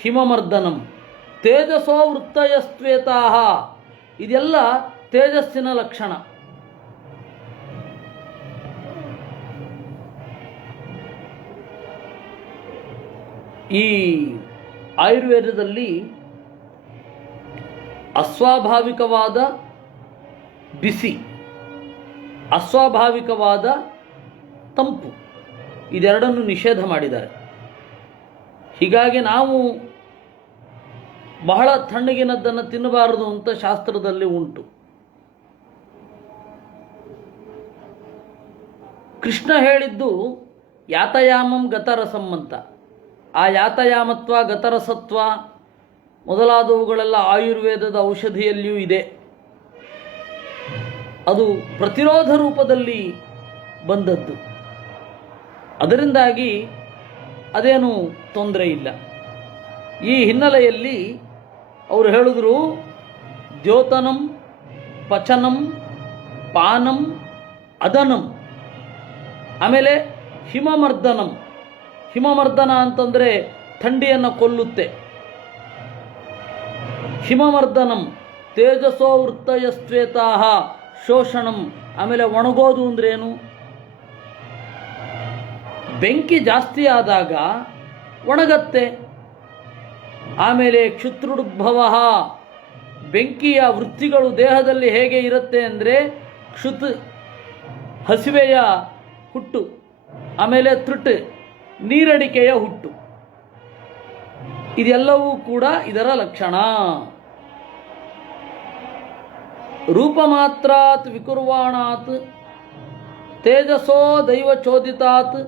ಹಿಮಮರ್ದನಂ. ತೇಜಸೋ ವೃತ್ತಯಸ್ತ್ವೇತಾಹ. ಇದೆಲ್ಲ ತೇಜಸ್ಸಿನ ಲಕ್ಷಣ. ಈ ಆಯುರ್ವೇದದಲ್ಲಿ ಅಸ್ವಾಭಾವಿಕವಾದ ಬಿಸಿ, ಅಸ್ವಾಭಾವಿಕವಾದ ತಂಪು, ಇದೆರಡನ್ನು ನಿಷೇಧ ಮಾಡಿದ್ದಾರೆ. ಹೀಗಾಗಿ ನಾವು ಬಹಳ ತಣ್ಣಗಿನದ್ದನ್ನು ತಿನ್ನಬಾರದು ಅಂತ ಶಾಸ್ತ್ರದಲ್ಲಿ ಉಂಟು. ಕೃಷ್ಣ ಹೇಳಿದ್ದು ಯಾತಯಾಮಂ ಗತರಸಂ ಅಂತ. ಆ ಯಾತಯಾಮತ್ವ, ಗತರಸತ್ವ ಮೊದಲಾದವುಗಳೆಲ್ಲ ಆಯುರ್ವೇದದ ಔಷಧಿಯಲ್ಲಿಯೂ ಇದೆ. ಅದು ಪ್ರತಿರೋಧ ರೂಪದಲ್ಲಿ ಬಂದದ್ದು. ಅದರಿಂದಾಗಿ ಅದೇನು ತೊಂದರೆ ಇಲ್ಲ. ಈ ಹಿನ್ನೆಲೆಯಲ್ಲಿ ಅವರು ಹೇಳಿದ್ರು ದ್ಯೋತನಂ, ಪಚನಂ, ಪಾನಂ, ಅದನಂ. ಆಮೇಲೆ ಹಿಮಮರ್ದನಂ. ಹಿಮಮರ್ದನ ಅಂತಂದರೆ ಥಂಡಿಯನ್ನು ಕೊಲ್ಲುತ್ತೆ. ಹಿಮಮರ್ದನಂ ತೇಜಸೋ ವೃತ್ತಯಸ್ತ್ವೇತಾಹ ಶೋಷಣಂ. ಆಮೇಲೆ ಒಣಗೋದು ಅಂದ್ರೇನು? ಬೆಂಕಿ ಜಾಸ್ತಿ ಆದಾಗ ಒಣಗತ್ತೆ. ಆಮೇಲೆ ಕ್ಷುತ್ರುಡ್ಭವ. ಬೆಂಕಿಯ ವೃತ್ತಿಗಳು ದೇಹದಲ್ಲಿ ಹೇಗೆ ಇರುತ್ತೆ ಅಂದರೆ ಕ್ಷುತ್ ಹಸಿವೆಯ ಹುಟ್ಟು, ಆಮೇಲೆ ತೃಟ್ ನೀರಡಿಕೆಯ ಹುಟ್ಟು. ಇದೆಲ್ಲವೂ ಕೂಡ ಇದರ ಲಕ್ಷಣ. ರೂಪಮಾತ್ರಾತ್ ವಿಕುರ್ವಾಣಾತ್ ತೇಜಸೋ ದೈವಚೋದಿತಾತ್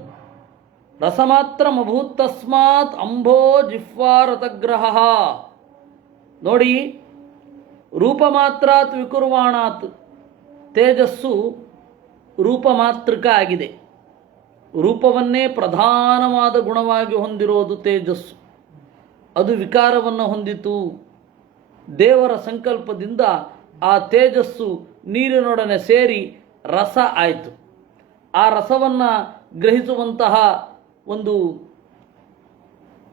ರಸಮಾತ್ರಮಭೂತ್ ತಸ್ಮಾತ್ ಅಂಭೋ ಜಿಹ್ವಾರತಗ್ರಹ. ನೋಡಿ, ರೂಪಮಾತ್ರಾತ್ ವಿಕುರ್ವಾಣಾತ್, ತೇಜಸ್ಸು ರೂಪಮಾತ್ರಕ ಆಗಿದೆ. ರೂಪವನ್ನೇ ಪ್ರಧಾನವಾದ ಗುಣವಾಗಿ ಹೊಂದಿರೋದು ತೇಜಸ್ಸು. ಅದು ವಿಕಾರವನ್ನು ಹೊಂದಿತು. ದೇವರ ಸಂಕಲ್ಪದಿಂದ ಆ ತೇಜಸ್ಸು ನೀರಿನೊಡನೆ ಸೇರಿ ರಸ ಆಯಿತು. ಆ ರಸವನ್ನು ಗ್ರಹಿಸುವಂತಹ ಒಂದು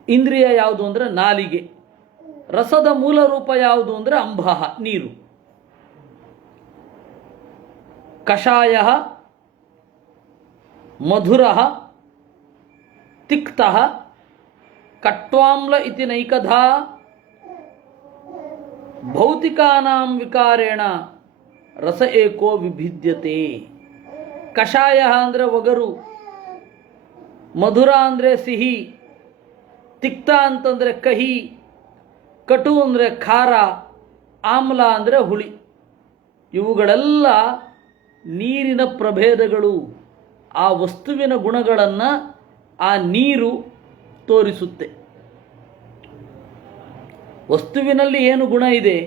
ಇಂದ್ರಿಯ ಯಾವುದು ಅಂದರೆ ನಾಲಿಗೆ. ರಸದ ಮೂಲ ರೂಪ ಯಾವುದು ಅಂದರೆ ಅಂಬಃ, ನೀರು. ಕಷಾಯ, ಮಧುರ, ತಿಕ್ತ, ಕಟ್ವಾಮ್ಲ ಇತಿ ನೈಕಧಾ ಭೌತಿಕಾನಾಂ ವಿಕಾರೇಣ ರಸ ಏಕೋ ವಿಭಿದ್ಯತೆ. ಕಷಾಯ ಅಂದರೆ ಒಗರು, ಮಧುರ ಅಂದರೆ ಸಿಹಿ, ತಿಕ್ತ ಅಂತಂದರೆ ಕಹಿ, ಕಟು ಅಂದರೆ ಖಾರ, ಆಮ್ಲ ಅಂದರೆ ಹುಳಿ. ಇವುಗಳೆಲ್ಲ ನೀರಿನ ಪ್ರಭೇದಗಳು. ಆ ವಸ್ತುವಿನ ಗುಣಗಳನ್ನು ಆ ನೀರು ತೋರಿಸುತ್ತೆ. ವಸ್ತುವಿನಲ್ಲಿ ಏನು ಗುಣ ಇದೆ,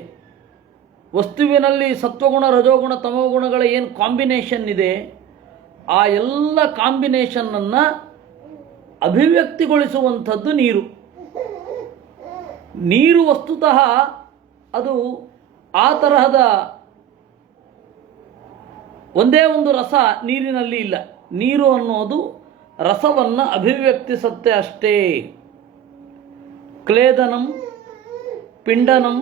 ವಸ್ತುವಿನಲ್ಲಿ ಸತ್ವಗುಣ ರಜೋಗುಣ ತಮೋಗುಣಗಳ ಏನು ಕಾಂಬಿನೇಷನ್ ಇದೆ, ಆ ಎಲ್ಲ ಕಾಂಬಿನೇಷನ್ನನ್ನು ಅಭಿವ್ಯಕ್ತಿಗೊಳಿಸುವಂಥದ್ದು ನೀರು. ನೀರು ವಸ್ತುತಃ ಅದು ಆ ತರಹದ ಒಂದೇ ಒಂದು ರಸ ನೀರಿನಲ್ಲಿ ಇಲ್ಲ. ನೀರು ಅನ್ನೋದು ರಸವನ್ನು ಅಭಿವ್ಯಕ್ತಿಸುತ್ತೆ ಅಷ್ಟೇ. ಕ್ಲೇದನಂ ಪಿಂಡನಂ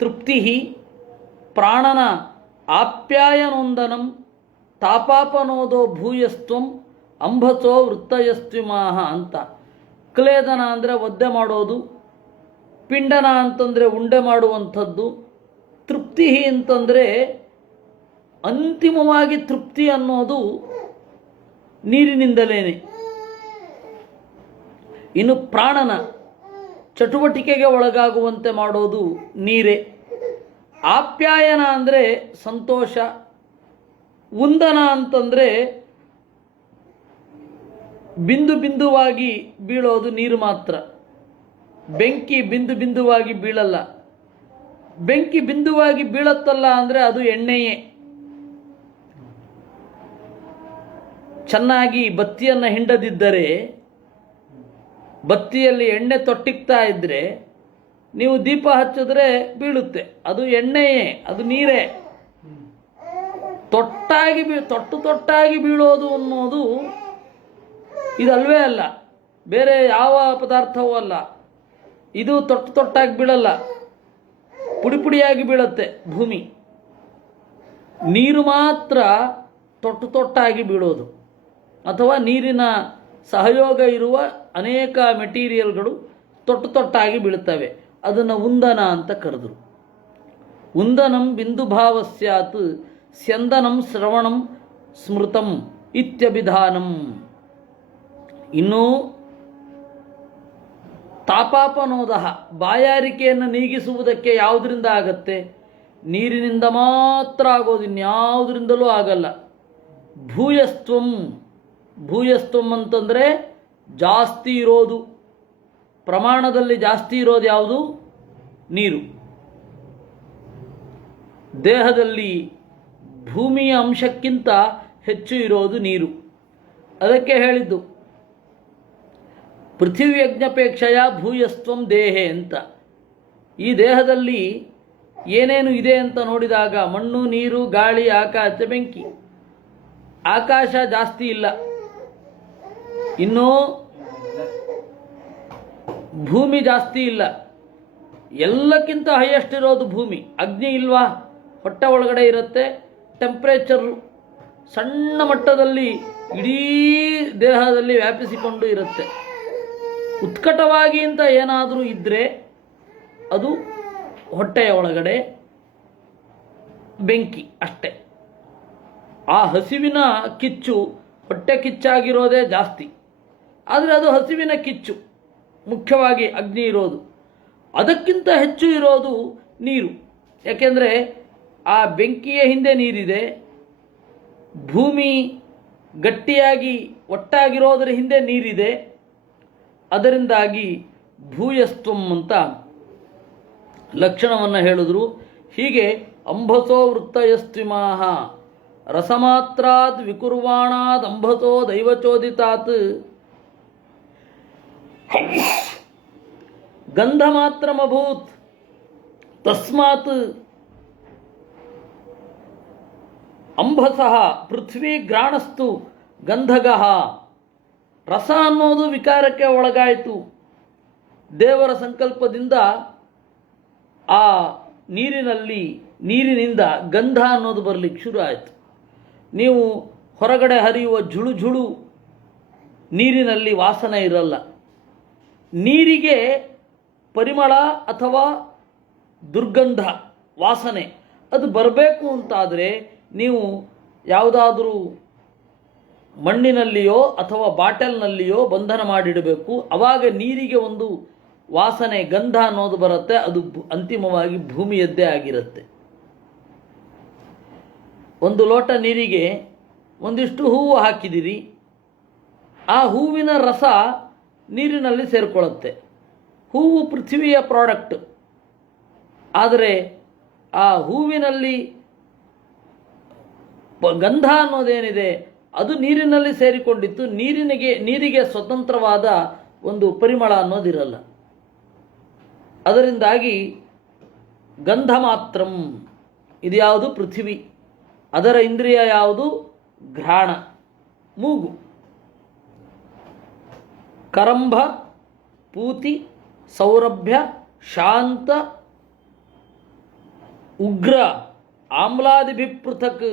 ತೃಪ್ತಿ ಪ್ರಾಣನ ಆಪ್ಯಾಯನೊಂದನಂ ತಾಪಾಪನೋದೋ ಭೂಯಸ್ತ್ವಂ ಅಂಬಸೋ ವೃತ್ತಯಸ್ತ್ವಿಮಾಹ ಅಂತ. ಕ್ಲೇದನ ಅಂದರೆ ಒದ್ದೆ ಮಾಡೋದು, ಪಿಂಡನ ಅಂತಂದರೆ ಉಂಡೆ ಮಾಡುವಂಥದ್ದು, ತೃಪ್ತಿ ಅಂತಂದರೆ ಅಂತಿಮವಾಗಿ ತೃಪ್ತಿ ಅನ್ನೋದು ನೀರಿನಿಂದಲೇನೆ. ಇನ್ನು ಪ್ರಾಣನ ಚಟುವಟಿಕೆಗೆ ಒಳಗಾಗುವಂತೆ ಮಾಡೋದು ನೀರೇ. ಆಪ್ಯಾಯನ ಅಂದರೆ ಸಂತೋಷ, ಉಂದನ ಅಂತಂದರೆ ಬಿಂದು ಬಿಂದುವಾಗಿ ಬೀಳೋದು ನೀರು ಮಾತ್ರ. ಬೆಂಕಿ ಬಿಂದು ಬಿಂದುವಾಗಿ ಬೀಳಲ್ಲ. ಬೆಂಕಿ ಬಿಂದುವಾಗಿ ಬೀಳತ್ತಲ್ಲ ಅಂದರೆ ಅದು ಎಣ್ಣೆಯೇ. ಚೆನ್ನಾಗಿ ಬತ್ತಿಯನ್ನು ಹಿಂಡದಿದ್ದರೆ, ಬತ್ತಿಯಲ್ಲಿ ಎಣ್ಣೆ ತೊಟ್ಟಿಕ್ತಾ ಇದ್ದರೆ ನೀವು ದೀಪ ಹಚ್ಚಿದ್ರೆ ಬೀಳುತ್ತೆ, ಅದು ಎಣ್ಣೆಯೇ, ಅದು ನೀರೇ. ತೊಟ್ಟಾಗಿ ಬೀಳೋದು ಅನ್ನೋದು ಇದಲ್ವೇ ಅಲ್ಲ, ಬೇರೆ ಯಾವ ಪದಾರ್ಥವೂ ಅಲ್ಲ. ಇದು ತೊಟ್ಟಾಗಿ ಬೀಳಲ್ಲ, ಪುಡಿ ಪುಡಿಯಾಗಿ ಬೀಳುತ್ತೆ ಭೂಮಿ. ನೀರು ಮಾತ್ರ ತೊಟ್ಟಾಗಿ ಬೀಳೋದು, ಅಥವಾ ನೀರಿನ ಸಹಯೋಗ ಇರುವ ಅನೇಕ ಮೆಟೀರಿಯಲ್ಗಳು ತೊಟ್ಟಾಗಿ ಬೀಳುತ್ತವೆ. ಅದನ್ನು ಉಂದನ ಅಂತ ಕರೆದರು. ಉಂದನಂ ಬಿಂದುಭಾವ ಸ್ಯಾತ್ ಸ್ಯಂದನಂ ಶ್ರವಣಂ ಸ್ಮೃತಂ ಇತ್ಯಭಿಧಾನಂ. ಇನ್ನು ತಾಪಾಪನೋದ ಬಾಯಾರಿಕೆಯನ್ನು ನೀಗಿಸುವುದಕ್ಕೆ ಯಾವುದರಿಂದ ಆಗತ್ತೆ? ನೀರಿನಿಂದ ಮಾತ್ರ ಆಗೋದು, ಇನ್ಯಾವುದರಿಂದಲೂ ಆಗಲ್ಲ. ಭೂಯಸ್ತ್ವಂ ಅಂತಂದರೆ ಜಾಸ್ತಿ ಇರೋದು, ಪ್ರಮಾಣದಲ್ಲಿ ಜಾಸ್ತಿ ಇರೋದು ಯಾವುದು? ನೀರು. ದೇಹದಲ್ಲಿ ಭೂಮಿಯ ಅಂಶಕ್ಕಿಂತ ಹೆಚ್ಚು ಇರೋದು ನೀರು. ಅದಕ್ಕೆ ಹೇಳಿದ್ದು ಪೃಥಿವ್ಯಜ್ಞಪೇಕ್ಷೆಯ ಭೂಯಸ್ತ್ವಂ ದೇಹೆ ಅಂತ. ಈ ದೇಹದಲ್ಲಿ ಏನೇನು ಇದೆ ಅಂತ ನೋಡಿದಾಗ ಮಣ್ಣು, ನೀರು, ಗಾಳಿ, ಆಕಾಶ, ಬೆಂಕಿ. ಆಕಾಶ ಜಾಸ್ತಿ ಇಲ್ಲ. ಇನ್ನೂ ಭೂಮಿ ಜಾಸ್ತಿ ಇಲ್ಲ. ಎಲ್ಲಕ್ಕಿಂತ ಹೈಯೆಸ್ಟ್ ಇರೋದು ಭೂಮಿ. ಅಗ್ನಿ ಇಲ್ವಾ? ಹೊಟ್ಟೆ ಒಳಗಡೆ ಇರುತ್ತೆ. ಟೆಂಪ್ರೇಚರ್ ಸಣ್ಣ ಮಟ್ಟದಲ್ಲಿ ಇಡೀ ದೇಹದಲ್ಲಿ ವ್ಯಾಪಿಸಿಕೊಂಡು ಇರುತ್ತೆ. ಉತ್ಕಟವಾಗಿ ಅಂತ ಏನಾದರೂ ಇದ್ದರೆ ಅದು ಹೊಟ್ಟೆಯ ಒಳಗಡೆ ಬೆಂಕಿ ಅಷ್ಟೆ. ಆ ಹಸಿವಿನ ಕಿಚ್ಚು ಹೊಟ್ಟೆ ಕಿಚ್ಚಾಗಿರೋದೇ ಜಾಸ್ತಿ. ಆದರೆ ಅದು ಹಸಿವಿನ ಕಿಚ್ಚು, ಮುಖ್ಯವಾಗಿ ಅಗ್ನಿ ಇರೋದು. ಅದಕ್ಕಿಂತ ಹೆಚ್ಚು ಇರೋದು ನೀರು. ಯಾಕೆಂದರೆ ಆ ಬೆಂಕಿಯ ಹಿಂದೆ ನೀರಿದೆ. ಭೂಮಿ ಗಟ್ಟಿಯಾಗಿ ಒಟ್ಟಾಗಿರೋದರ ಹಿಂದೆ ನೀರಿದೆ. ಅದರಿಂದಾಗಿ ಭೂಯಸ್ತ್ವಂ ಅಂತ ಲಕ್ಷಣವನ್ನು ಹೇಳಿದ್ರು. ಹೀಗೆ ಅಂಬಸೋ ವೃತ್ತಯಸ್ತ್ವಿಮಾಹ ರಸಮಾತ್ರಾತ್ ವಿಕುರ್ವಾಣಾತ್ ಅಂಬಸೋ ದೈವಚೋದಿತಾತ್ ಗಂಧಮಾತ್ರಮಭೂತ್ ತಸ್ಮಾತ್ ಅಂಬಸಃ ಪೃಥ್ವಿ ಗ್ರಾಣಸ್ತು ಗಂಧಗಃ. ರಸ ಅನ್ನೋದು ವಿಕಾರಕ್ಕೆ ಒಳಗಾಯಿತು. ದೇವರ ಸಂಕಲ್ಪದಿಂದ ಆ ನೀರಿನಿಂದ ಗಂಧ ಅನ್ನೋದು ಬರಲಿಕ್ಕೆ ಶುರು ಆಯಿತು. ನೀವು ಹೊರಗಡೆ ಹರಿಯುವ ಝುಳು ನೀರಿನಲ್ಲಿ ವಾಸನೆ ಇರಲ್ಲ. ನೀರಿಗೆ ಪರಿಮಳ ಅಥವಾ ದುರ್ಗಂಧ ವಾಸನೆ ಅದು ಬರಬೇಕು ಅಂತಾದರೆ ನೀವು ಯಾವುದಾದರೂ ಮಣ್ಣಿನಲ್ಲಿಯೋ ಅಥವಾ ಬಾಟಲ್ನಲ್ಲಿಯೋ ಬಂಧನ ಮಾಡಿಡಬೇಕು. ಆವಾಗ ನೀರಿಗೆ ಒಂದು ವಾಸನೆ, ಗಂಧ ಅನ್ನೋದು ಬರುತ್ತೆ. ಅದು ಅಂತಿಮವಾಗಿ ಭೂಮಿಯದ್ದೇ ಆಗಿರುತ್ತೆ. ಒಂದು ಲೋಟ ನೀರಿಗೆ ಒಂದಿಷ್ಟು ಹೂವು ಹಾಕಿದಿರಿ. ಆ ಹೂವಿನ ರಸ ನೀರಿನಲ್ಲಿ ಸೇರಿಕೊಳ್ಳುತ್ತೆ. ಹೂವು ಪೃಥ್ವಿಯ ಪ್ರಾಡಕ್ಟ್, ಆದರೆ ಆ ಹೂವಿನಲ್ಲಿ ಗಂಧ ಅನ್ನೋದೇನಿದೆ ಅದು ನೀರಿನಲ್ಲಿ ಸೇರಿಕೊಂಡಿತ್ತು. ನೀರಿಗೆ ಸ್ವತಂತ್ರವಾದ ಒಂದು ಪರಿಮಳ ಅನ್ನೋದಿರಲ್ಲ. ಅದರಿಂದಾಗಿ ಗಂಧ ಮಾತ್ರಂ. ಇದು ಯಾವುದು? ಪೃಥ್ವಿ. ಅದರ ಇಂದ್ರಿಯ ಯಾವುದು? ಘ್ರಾಣ, ಮೂಗು. ಕರಂಭ, ಪೂತಿ, ಸೌರಭ್ಯ, ಶಾಂತ, ಉಗ್ರ, ಆಮ್ಲಾದಿಭಿಪೃಥಕ್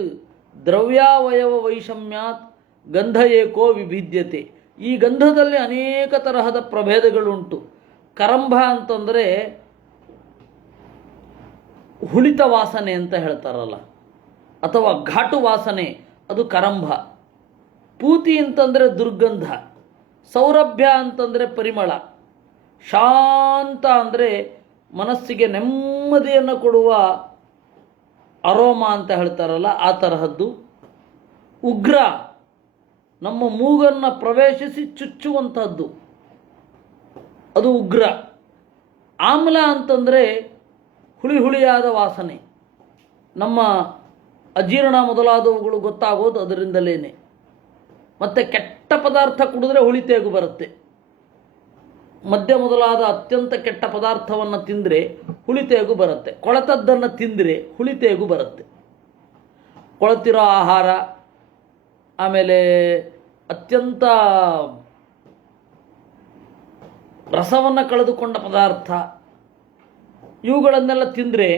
ದ್ರವ್ಯಾವಯವ ವೈಷಮ್ಯಾತ್ ಗಂಧ ಏಕೋ ವಿಭಿದ್ಯತೆ. ಈ ಗಂಧದಲ್ಲಿ ಅನೇಕ ತರಹದ ಪ್ರಭೇದಗಳುಂಟು. ಕರಂಭ ಅಂತಂದರೆ ಹುಳಿತ ವಾಸನೆ ಅಂತ ಹೇಳ್ತಾರಲ್ಲ, ಅಥವಾ ಘಾಟು ವಾಸನೆ, ಅದು ಕರಂಭ. ಪೂತಿ ಅಂತಂದರೆ ದುರ್ಗಂಧ. ಸೌರಭ್ಯ ಅಂತಂದರೆ ಪರಿಮಳ. ಶಾಂತ ಅಂದರೆ ಮನಸ್ಸಿಗೆ ನೆಮ್ಮದಿಯನ್ನು ಕೊಡುವ ಅರೋಮ ಅಂತ ಹೇಳ್ತಾರಲ್ಲ, ಆ ತರಹದ್ದು. ಉಗ್ರ, ನಮ್ಮ ಮೂಗನ್ನು ಪ್ರವೇಶಿಸಿ ಚುಚ್ಚುವಂಥದ್ದು, ಅದು ಉಗ್ರ. ಆಮ್ಲ ಅಂತಂದರೆ ಹುಳಿಯಾದ ವಾಸನೆ. ನಮ್ಮ ಅಜೀರ್ಣ ಮೊದಲಾದವುಗಳು ಗೊತ್ತಾಗೋದು ಅದರಿಂದಲೇ. ಮತ್ತು ಕೆಟ್ಟ ಪದಾರ್ಥ ಕುಡಿದ್ರೆ ಹುಳಿತೇಗು ಬರುತ್ತೆ. ಮದ್ಯ ಮೊದಲಾದ ಅತ್ಯಂತ ಕೆಟ್ಟ ಪದಾರ್ಥವನ್ನು ತಿಂದರೆ ಹುಳಿತೇಗು ಬರುತ್ತೆ. ಕೊಳೆತದ್ದನ್ನು ತಿಂದರೆ ಹುಳಿತೇಗು ಬರುತ್ತೆ. ಕೊಳೆತಿರೋ ಆಹಾರ, ಆಮೇಲೆ ಅತ್ಯಂತ ರಸವನ್ನು ಕಳೆದುಕೊಂಡ ಪದಾರ್ಥ, ಇವುಗಳನ್ನೆಲ್ಲ ತಿಂದರೆ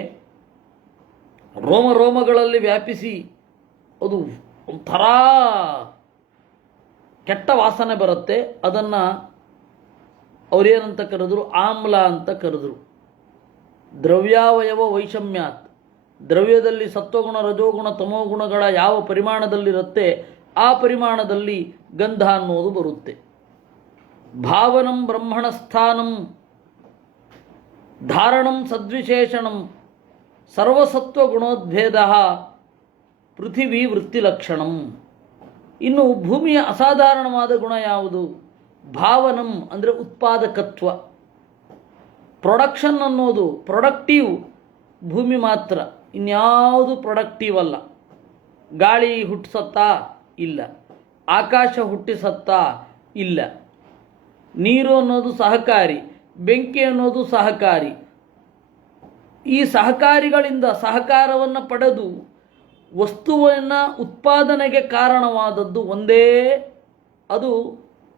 ರೋಮಗಳಲ್ಲಿ ವ್ಯಾಪಿಸಿ ಅದು ಒಂಥರ ಕೆಟ್ಟ ವಾಸನೆ ಬರುತ್ತೆ. ಅದನ್ನು ಅವರೇನಂತ ಕರೆದ್ರು? ಆಮ್ಲ ಅಂತ ಕರೆದ್ರು. ದ್ರವ್ಯಾವಯವ ವೈಷಮ್ಯಾತ್, ದ್ರವ್ಯದಲ್ಲಿ ಸತ್ವಗುಣ, ರಜೋಗುಣ, ತಮೋಗುಣಗಳ ಯಾವ ಪರಿಮಾಣದಲ್ಲಿರುತ್ತೆ ಆ ಪರಿಮಾಣದಲ್ಲಿ ಗಂಧ ಅನ್ನೋದು ಬರುತ್ತೆ. ಭಾವನಂ ಬ್ರಹ್ಮಣ ಸ್ಥಾನಂ ಧಾರಣಂ ಸದ್ವಿಶೇಷಣಂ ಸರ್ವಸತ್ವಗುಣೋದ್ಭೇದ ಪೃಥಿವೀ ವೃತ್ತಿಲಕ್ಷಣಂ. ಇನ್ನು ಭೂಮಿಯ ಅಸಾಧಾರಣವಾದ ಗುಣ ಯಾವುದು? ಭಾವನಂ ಅಂದರೆ ಉತ್ಪಾದಕತ್ವ. ಪ್ರೊಡಕ್ಷನ್ ಅನ್ನೋದು ಪ್ರೊಡಕ್ಟಿವ್ ಭೂಮಿ ಮಾತ್ರ, ಇನ್ಯಾವುದು ಪ್ರೊಡಕ್ಟಿವ್ ಅಲ್ಲ. ಗಾಳಿ ಹುಟ್ಟಿಸತ್ತಾ? ಇಲ್ಲ. ಆಕಾಶ ಹುಟ್ಟಿಸತ್ತಾ? ಇಲ್ಲ. ನೀರು ಅನ್ನೋದು ಸಹಕಾರಿ, ಬೆಂಕಿ ಅನ್ನೋದು ಸಹಕಾರಿ. ಈ ಸಹಕಾರಿಗಳಿಂದ ಸಹಕಾರವನ್ನು ಪಡೆದು ವಸ್ತುವನ್ನು ಉತ್ಪಾದನೆಗೆ ಕಾರಣವಾದದ್ದು ಒಂದೇ, ಅದು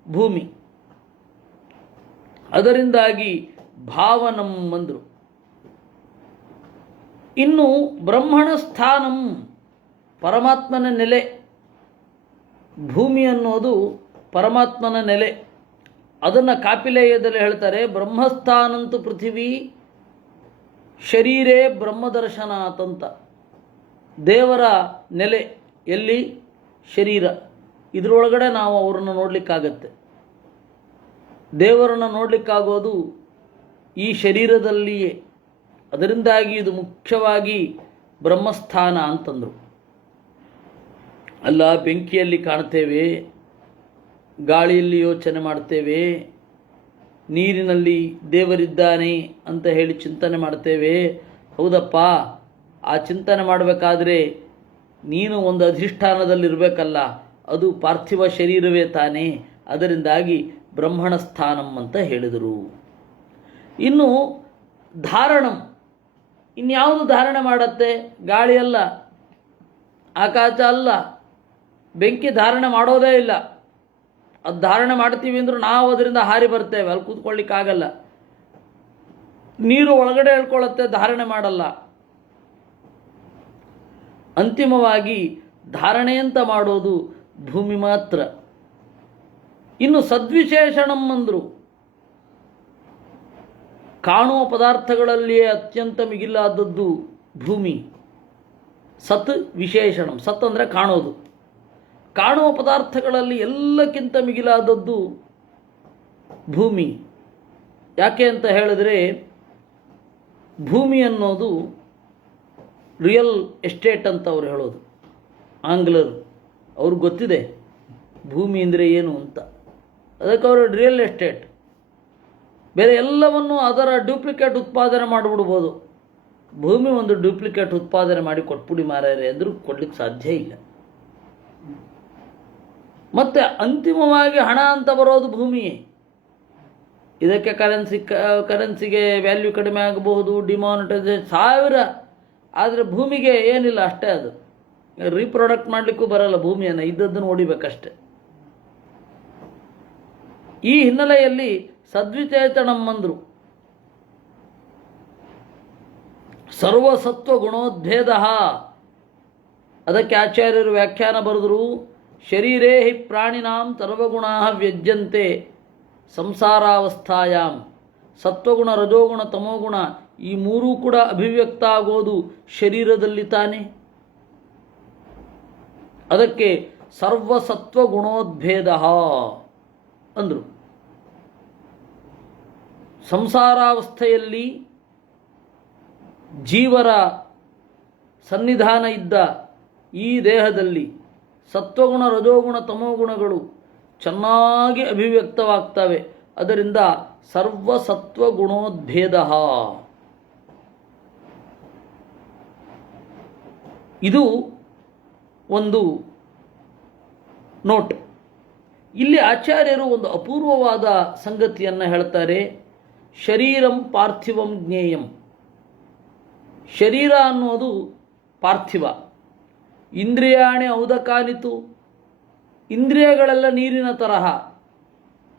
ಭೂಮಿ. ಅದರಿಂದಾಗಿ ಭಾವನಂ ಅಂದರು. ಇನ್ನು ಬ್ರಹ್ಮಣ ಸ್ಥಾನಂ, ಪರಮಾತ್ಮನ ನೆಲೆ. ಭೂಮಿ ಅನ್ನೋದು ಪರಮಾತ್ಮನ ನೆಲೆ. ಅದನ್ನು ಕಾಪಿಲೇಯದಲ್ಲಿ ಹೇಳ್ತಾರೆ, ಬ್ರಹ್ಮಸ್ಥಾನಂತು ಪೃಥಿವೀ ಶರೀರೇ ಬ್ರಹ್ಮದರ್ಶನಾತ್ ಅಂತ. ದೇವರ ನೆಲೆ ಎಲ್ಲಿ? ಶರೀರ. ಇದರೊಳಗಡೆ ನಾವು ಅವರನ್ನು ನೋಡಲಿಕ್ಕಾಗತ್ತೆ. ದೇವರನ್ನು ನೋಡಲಿಕ್ಕಾಗೋದು ಈ ಶರೀರದಲ್ಲಿಯೇ. ಅದರಿಂದಾಗಿ ಇದು ಮುಖ್ಯವಾಗಿ ಬ್ರಹ್ಮಸ್ಥಾನ ಅಂತಂದರು. ಅಲ್ಲ, ಬೆಂಕಿಯಲ್ಲಿ ಕಾಣ್ತೇವೆ, ಗಾಳಿಯಲ್ಲಿ ಯೋಚನೆ ಮಾಡ್ತೇವೆ, ನೀರಿನಲ್ಲಿ ದೇವರಿದ್ದಾನೆ ಅಂತ ಹೇಳಿ ಚಿಂತನೆ ಮಾಡ್ತೇವೆ. ಹೌದಪ್ಪ, ಆ ಚಿಂತನೆ ಮಾಡಬೇಕಾದ್ರೆ ನೀನು ಒಂದು ಅಧಿಷ್ಠಾನದಲ್ಲಿರಬೇಕಲ್ಲ, ಅದು ಪಾರ್ಥಿವ ಶರೀರವೇ ತಾನೇ. ಅದರಿಂದಾಗಿ ಬ್ರಹ್ಮಣ ಸ್ಥಾನಂ ಅಂತ ಹೇಳಿದರು. ಇನ್ನು ಧಾರಣಂ, ಇನ್ಯಾವುದು ಧಾರಣೆ ಮಾಡತ್ತೆ? ಗಾಳಿ ಅಲ್ಲ, ಆಕಾಶ ಅಲ್ಲ, ಬೆಂಕಿ ಧಾರಣೆ ಮಾಡೋದೇ ಇಲ್ಲ. ಅದು ಧಾರಣೆ ಮಾಡ್ತೀವಿ ಅಂದರೂ ನಾವು ಅದರಿಂದ ಹಾರಿ ಬರ್ತೇವೆ, ಅಲ್ಲಿ ಕೂತ್ಕೊಳ್ಳಿಕ್ಕಾಗಲ್ಲ. ನೀರು ಒಳಗಡೆ ಹೇಳ್ಕೊಳ್ಳುತ್ತೆ, ಧಾರಣೆ ಮಾಡಲ್ಲ. ಅಂತಿಮವಾಗಿ ಧಾರಣೆ ಅಂತ ಮಾಡೋದು ಭೂಮಿ ಮಾತ್ರ. ಇನ್ನು ಸದ್ವಿಶೇಷಣಂ ಅಂದರು. ಕಾಣುವ ಪದಾರ್ಥಗಳಲ್ಲಿಯೇ ಅತ್ಯಂತ ಮಿಗಿಲಾದದ್ದು ಭೂಮಿ. ಸತ್ ವಿಶೇಷಣಂ, ಸತ್ ಅಂದರೆ ಕಾಣೋದು. ಕಾಣುವ ಪದಾರ್ಥಗಳಲ್ಲಿ ಎಲ್ಲಕ್ಕಿಂತ ಮಿಗಿಲಾದದ್ದು ಭೂಮಿ. ಯಾಕೆ ಅಂತ ಹೇಳಿದ್ರೆ, ಭೂಮಿ ಅನ್ನೋದು ರಿಯಲ್ ಎಸ್ಟೇಟ್ ಅಂತ ಅವ್ರು ಹೇಳೋದು, ಆಂಗ್ಲರು. ಅವ್ರಿಗೆ ಗೊತ್ತಿದೆ ಭೂಮಿ ಅಂದರೆ ಏನು ಅಂತ. ಅದಕ್ಕೆ ಅವರು ರಿಯಲ್ ಎಸ್ಟೇಟ್ ಬೇರೆ ಎಲ್ಲವನ್ನು ಅದರ ಡೂಪ್ಲಿಕೇಟ್ ಉತ್ಪಾದನೆ ಮಾಡಿಬಿಡ್ಬೋದು. ಭೂಮಿ ಒಂದು ಡೂಪ್ಲಿಕೇಟ್ ಉತ್ಪಾದನೆ ಮಾಡಿ ಕೊಟ್ಬಿಡಿ ಮಾರಾಯರೆ ಅಂದರೂ ಕೊಡ್ಲಿಕ್ಕೆ ಸಾಧ್ಯ ಇಲ್ಲ. ಮತ್ತೆ ಅಂತಿಮವಾಗಿ ಹಣ ಅಂತ ಬರೋದು ಭೂಮಿಯೇ. ಇದಕ್ಕೆ ಕರೆನ್ಸಿಗೆ ವ್ಯಾಲ್ಯೂ ಕಡಿಮೆ ಆಗಬಹುದು, ಡಿಮಾನಿಟೈಸೇಷನ್ 1000, ಆದರೆ ಭೂಮಿಗೆ ಏನಿಲ್ಲ, ಅಷ್ಟೇ. ಅದು ರೀಪ್ರೊಡಕ್ಟ್ ಮಾಡಲಿಕ್ಕೂ ಬರಲ್ಲ, ಭೂಮಿಯನ್ನು ಇದ್ದದ್ದನ್ನು ಹೊಡಿಬೇಕಷ್ಟೆ. ಈ ಹಿನ್ನೆಲೆಯಲ್ಲಿ ಸದ್ವಿಚೇತನಂ ಅಂದರು. ಸರ್ವಸತ್ವ ಗುಣೋದ್ಭೇದ. ಅದಕ್ಕೆ ಆಚಾರ್ಯರು ವ್ಯಾಖ್ಯಾನ ಬರೆದರು, ಶರೀರೇ ಹಿ ಪ್ರಾಣಿನಾಂ ಸರ್ವಗುಣಾ ವ್ಯಜ್ಯಂತೆ ಸಂಸಾರಾವಸ್ಥಾಯಾಂ. ಸತ್ವಗುಣ, ರಜೋಗುಣ, ತಮೋಗುಣ ಈ ಮೂರೂ ಕೂಡ ಅಭಿವ್ಯಕ್ತ ಆಗೋದು ಶರೀರದಲ್ಲಿ ತಾನೆ. ಅದಕ್ಕೆ ಸರ್ವಸತ್ವ ಗುಣೋದ್ಭೇದ ಅಂದರು. ಸಂಸಾರಾವಸ್ಥೆಯಲ್ಲಿ ಜೀವರ ಸನ್ನಿಧಾನ ಇದ್ದ ಈ ದೇಹದಲ್ಲಿ ಸತ್ವಗುಣ, ರಜೋಗುಣ, ತಮೋಗುಣಗಳು ಚೆನ್ನಾಗಿ ಅಭಿವ್ಯಕ್ತವಾಗ್ತವೆ. ಅದರಿಂದ ಸರ್ವಸತ್ವ ಗುಣೋದ್ಭೇದ. ಇದು ಒಂದು ನೋಟ್. ಇಲ್ಲಿ ಆಚಾರ್ಯರು ಒಂದು ಅಪೂರ್ವವಾದ ಸಂಗತಿಯನ್ನು ಹೇಳ್ತಾರೆ. ಶರೀರಂ ಪಾರ್ಥಿವಂ ಜ್ಞೇಯಂ. ಶರೀರ ಅನ್ನೋದು ಪಾರ್ಥಿವ. ಇಂದ್ರಿಯಾಣಿ ಔದಕಾನಿತು. ಇಂದ್ರಿಯಗಳೆಲ್ಲ ನೀರಿನ ತರಹ,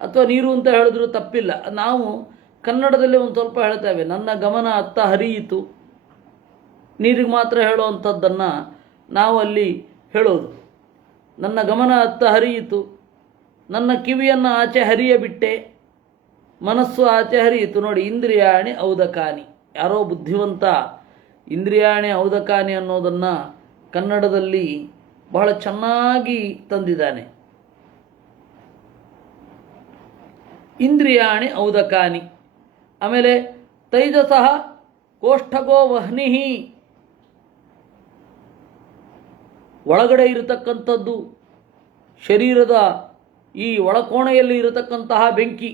ಅಥವಾ ನೀರು ಅಂತ ಹೇಳಿದ್ರು ತಪ್ಪಿಲ್ಲ. ನಾವು ಕನ್ನಡದಲ್ಲಿ ಒಂದು ಸ್ವಲ್ಪ ಹೇಳ್ತೇವೆ, ನನ್ನ ಗಮನ ಅತ್ತ ಹರಿಯಿತು. ನೀರಿಗೆ ಮಾತ್ರ ಹೇಳುವಂಥದ್ದನ್ನು ನಾವು ಅಲ್ಲಿ ಹೇಳೋದು. ನನ್ನ ಗಮನ ಅತ್ತ ಹರಿಯಿತು, ನನ್ನ ಕಿವಿಯನ್ನು ಆಚೆ ಹರಿಯಬಿಟ್ಟೆ, ಮನಸ್ಸು ಆಚೆ ಹರಿಯಿತು. ನೋಡಿ, ಇಂದ್ರಿಯಾಣಿ ಔದಕಾನಿ. ಯಾರೋ ಬುದ್ಧಿವಂತ ಇಂದ್ರಿಯಾಣಿ ಔದಕಾನಿ ಅನ್ನೋದನ್ನು ಕನ್ನಡದಲ್ಲಿ ಬಹಳ ಚೆನ್ನಾಗಿ ತಂದಿದ್ದಾನೆ. ಇಂದ್ರಿಯಾಣಿ ಔದಕಾನಿ. ಆಮೇಲೆ ತೈಜಸಃ ಕೋಷ್ಠಗೋ ವಹ್ನಿಹಿ. ಒಳಗಡೆ ಇರತಕ್ಕಂಥದ್ದು ಶರೀರದ ಈ ಒಳಕೋಣೆಯಲ್ಲಿ ಇರತಕ್ಕಂತಹ ಬೆಂಕಿ,